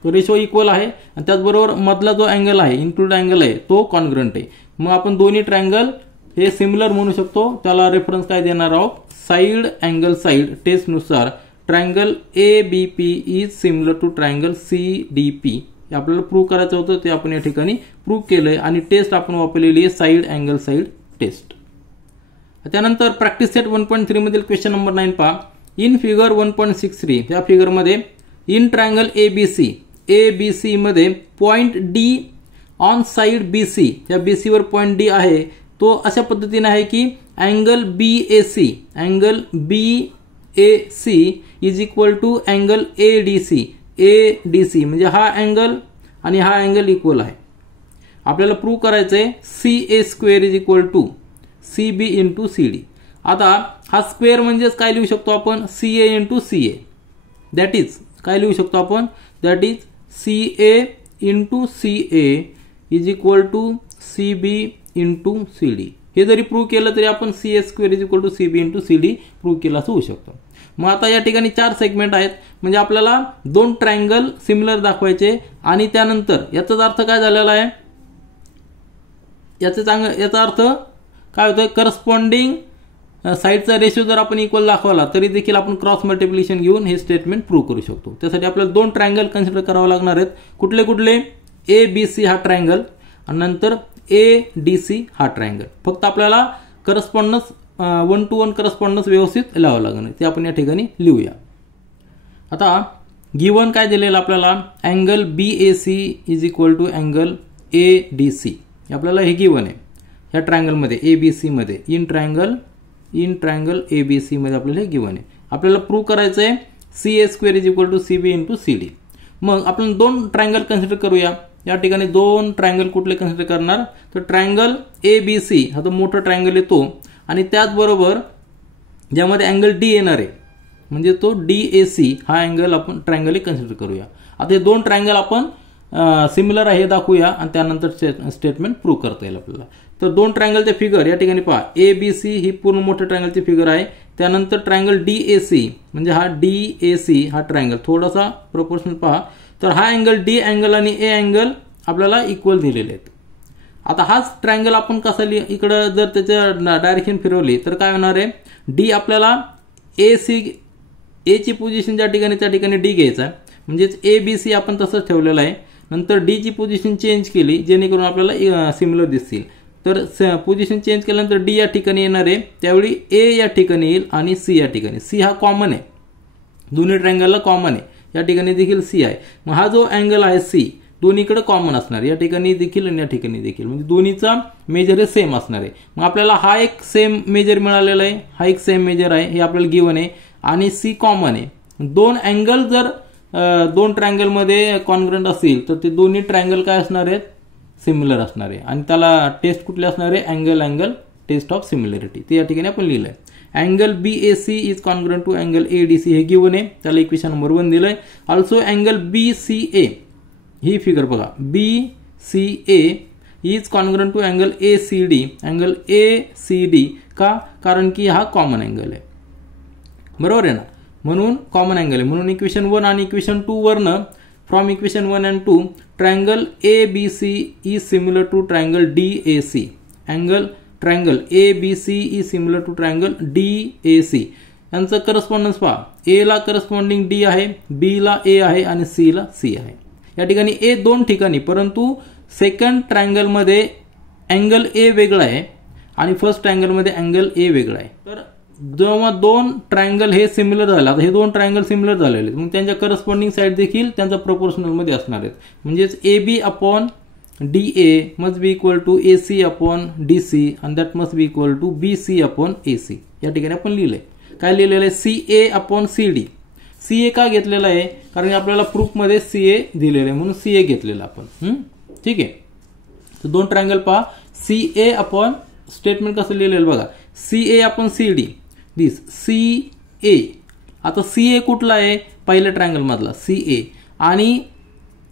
रेशो इक्वल आहे, आणि त्याचबरोबर मधला जो अँगल आहे, इन्क्लूड अँगल आहे, तो कॉन्ग्रुएंट आहे. मग आपण दोन्ही ट्रायंगल हे सिमिलर म्हणू शकतो. त्याला रेफरन्स काय देणार आहोत? साईड अँगल साईड टेस्ट नुसार triangle ABP is similar to triangle CDP हे आपल्याला प्रूव्ह करायचं होतं, ते आपण या ठिकाणी प्रूव्ह केलंय. आणि टेस्ट आपण वापरलेली आहे साईड अँगल साईड टेस्ट. त्यानंतर प्रॅक्टिस सेट 1.3 मधील क्वेश्चन नंबर 9 पहा. इन फिगर 1.63 या फिगर मध्ये इन ट्रायंगल ABC मध्ये point D on side BC, या BC वर पॉइंट D आहे, तो अशा पद्धतीने आहे की angle BAC is equal to angle ADC म्हणजे हा अँगल आणि हा अँगल इक्वल आहे. आपल्याला प्रूव्ह करायचंय CA square is equal to CB into CD. आता हा स्क्वेअर म्हणजेच काय लिहू शकतो आपण? CA into CA. That is काय लिहू शकतो आपण? That is CA into CA is equal to CB into CD. हे जरी प्रूव्ह केलं तरी आपण CA square is equal to CB into CD prove केलं असं होऊ शकतं. मग आता या ठिकाणी 4 सेगमेंट आहेत, म्हणजे आपल्याला दोन ट्रायंगल सिमिलर दाखवायचे. आणि त्यानंतर याचाच अर्थ काय झालेला आहे? याचा अर्थ काय होतोय? करस्पॉन्डिंग साइडचा रेशो जर आपण इक्वल दाखवला तरी देखील आपण क्रॉस मल्टिप्लिकेशन घेऊन हे स्टेटमेंट प्रूव्ह करू शकतो. त्यासाठी आपल्याला दोन ट्रायंगल कन्सिडर करावे लागणार आहेत. कुठले कुठले? ABC हा ट्रायंगल आणि नंतर ADC हा ट्रायंगल. फक्त आपल्याला करस्पॉन्डन्स 1-to-1 करस्पॉन्डन्स व्यवस्थित लावावं लागणार, ते आपण या ठिकाणी लिहूया. आता गिवन काय दिलेलं आपल्याला? Angle BAC is equal to angle ADC. आपल्याला हे गिवन आहे ह्या ट्रायंगल मध्ये ABC मध्ये, इन ट्रायंगल ABC मध्ये आपल्याला हे गिवन आहे. आपल्याला प्रूव्ह करायचं आहे CA square is equal to CB into CD. मग आपण दोन ट्रायंगल कन्सिडर करूया। या ठिकाणी दोन ट्रायंगल कुठले कन्सिडर करणार, तर ट्रायंगल ABC हा तो मोठा ट्रायंगल येतो आणि त्याचबरोबर ज्यामध्ये अँगल D येणार आहे म्हणजे तो DAC हा अँगल आपण ट्रायंगल कन्सिडर करूया। आता हे दोन ट्रायंगल आपण सिमिलर आहे दाखवूया आणि त्यानंतर स्टेटमेंट प्रूव्ह करता येईल आपल्याला। तर दोन ट्रायंगलचे फिगर या ठिकाणी पहा, ABC ही पूर्ण मोठ्या ट्रायंगलची फिगर आहे। त्यानंतर ट्रायंगल DAC म्हणजे हा DAC हा ट्रायंगल थोडासा प्रोपोर्शनल पहा, तर हा अँगल D अँगल आणि A अँगल आपल्याला इक्वल दिलेले आहेत। आता हाच ट्रायंगल आपण कसा इकडे जर त्याच्या डायरेक्शन फिरवली तर काय होणार आहे, D आपल्याला A ची पोझिशन ज्या ठिकाणी त्या ठिकाणी D घ्यायचा आहे, म्हणजेच ABC आपण तसंच ठेवलेलं आहे। नंतर D ची पोझिशन चेंज केली जेणेकरून आपल्याला सिमिलर दिसतील, तर पोझिशन चेंज केल्यानंतर D या ठिकाणी येणार आहे, त्यावेळी A या ठिकाणी येईल आणि C या ठिकाणी। C हा कॉमन आहे, दोन्ही ट्रायंगलला कॉमन आहे, या ठिकाणी देखील C आहे। मग हा जो अँगल आहे C दोन्हीकडे कॉमन असणार, या ठिकाणी देखील आणि या ठिकाणी देखील, म्हणजे दोन्हीचा मेजर हे सेम असणार आहे। मग आपल्याला हा एक सेम मेजर मिळालेला आहे, हा एक सेम मेजर आहे, हे आपल्याला गिवन आहे आणि C कॉमन आहे। दोन अँगल जर दोन ट्रायंगल मध्ये कॉन्ग्रुएंट असतील तर ते दोन्ही ट्रायंगल काय असणार आहेत, सिमिलर असणार आहे आणि त्याला टेस्ट कुठली असणार आहे, अँगल टेस्ट ऑफ सिमिलरिटी, ते या ठिकाणी आपण लिहिलंय। Angle BAC is congruent to angle ADC हे गिवन आहे, त्याला इक्वेशन नंबर 1 दिलंय। ऑल्सो अँगल BCA ही फिगर बघा, BCA is congruent to angle ACD, angle ACD का, कारण की हा कॉमन अँगल आहे, बरोबर आहे ना, म्हणून कॉमन अँगल आहे। म्हणून इक्वेशन 1 आणि इक्वेशन 2 वरनं from equation 1 and 2 triangle ABC is similar to triangle DAC, triangle ABC is similar to triangle DAC। यांचं करस्पॉन्डन्स पहा, A ला करस्पॉन्डिंग D आहे, B ला A आहे आणि C ला C आहे। या ठिकाणी A दोन ठिकाणी, परंतु सेकंड ट्रायंगल मध्ये अँगल A वेगळा आहे आणि फर्स्ट ट्रायंगल मध्ये अँगल A वेगळा आहे। तर जेव्हा दोन ट्रायंगल हे सिमिलर झाले, आता हे दोन ट्रायंगल सिमिलर झालेले मग त्यांच्या करस्पॉन्डिंग साइड देखील त्यांचा प्रोपोर्शनल मध्ये असणार आहेत, म्हणजेच AB upon DA must be equal to AC upon DC आणि that must be equal to BC upon AC। या ठिकाणी आपण लिहिलंय, काय लिहिलेलं आहे, CA अपॉन CD। CA का घेतलेला आहे, कारण आपल्याला प्रूफ मध्ये CA दिलेलं आहे म्हणून CA घेतलेला आपण, ठीक आहे। तर दोन ट्रायंगल पहा, CA अपॉन स्टेटमेंट कसं लिहिलेलं बघा, CA अपॉन CD दिस CA। आता CA कुठला आहे, पहिल्या ट्रायंगल मधला CA आणि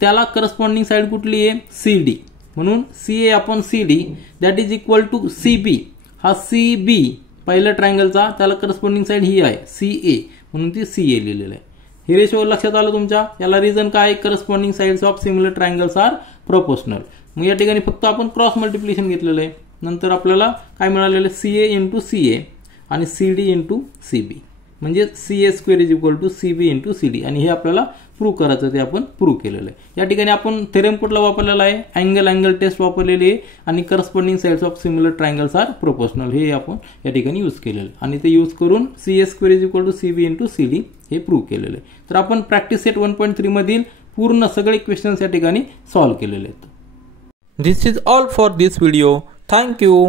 त्याला करस्पॉन्डिंग साइड कुठली आहे, CD, म्हणून CA upon CD that is equal to CB। हा CB पहिल्या ट्रायंगलचा त्याला करस्पॉन्डिंग साइड ही आहे CA, म्हणून ती CA लिहिलेलं आहे। हे रेशो लक्षात आलं तुमच्या, याला रिझन काय, corresponding sides of similar triangles are proportional. मग या ठिकाणी फक्त आपण क्रॉस मल्टिप्लिकेशन घेतलेलं आहे, नंतर आपल्याला काय मिळालेलं आहे, CA इंटू CA आणि CD इंटू CB, म्हणजे CA square is equal to CB into CD, आणि हे आपल्याला प्रूव्ह करायचं ते आपण प्रूव्ह केलेलं आहे। या ठिकाणी आपण थेरम कुठला वापरलेला आहे, अँगल टेस्ट वापरलेली आहे आणि corresponding sides of similar triangles are proportional हे आपण या ठिकाणी यूज केलेलं आहे आणि ते यूज करून CA square is equal to CB into CD हे प्रूव्ह केलेलं आहे। तर आपण प्रॅक्टिस सेट 1.3 मधील पूर्ण सगळे क्वेश्चन्स या ठिकाणी सॉल्व्ह केलेले आहेत। This is all for this video, thank you.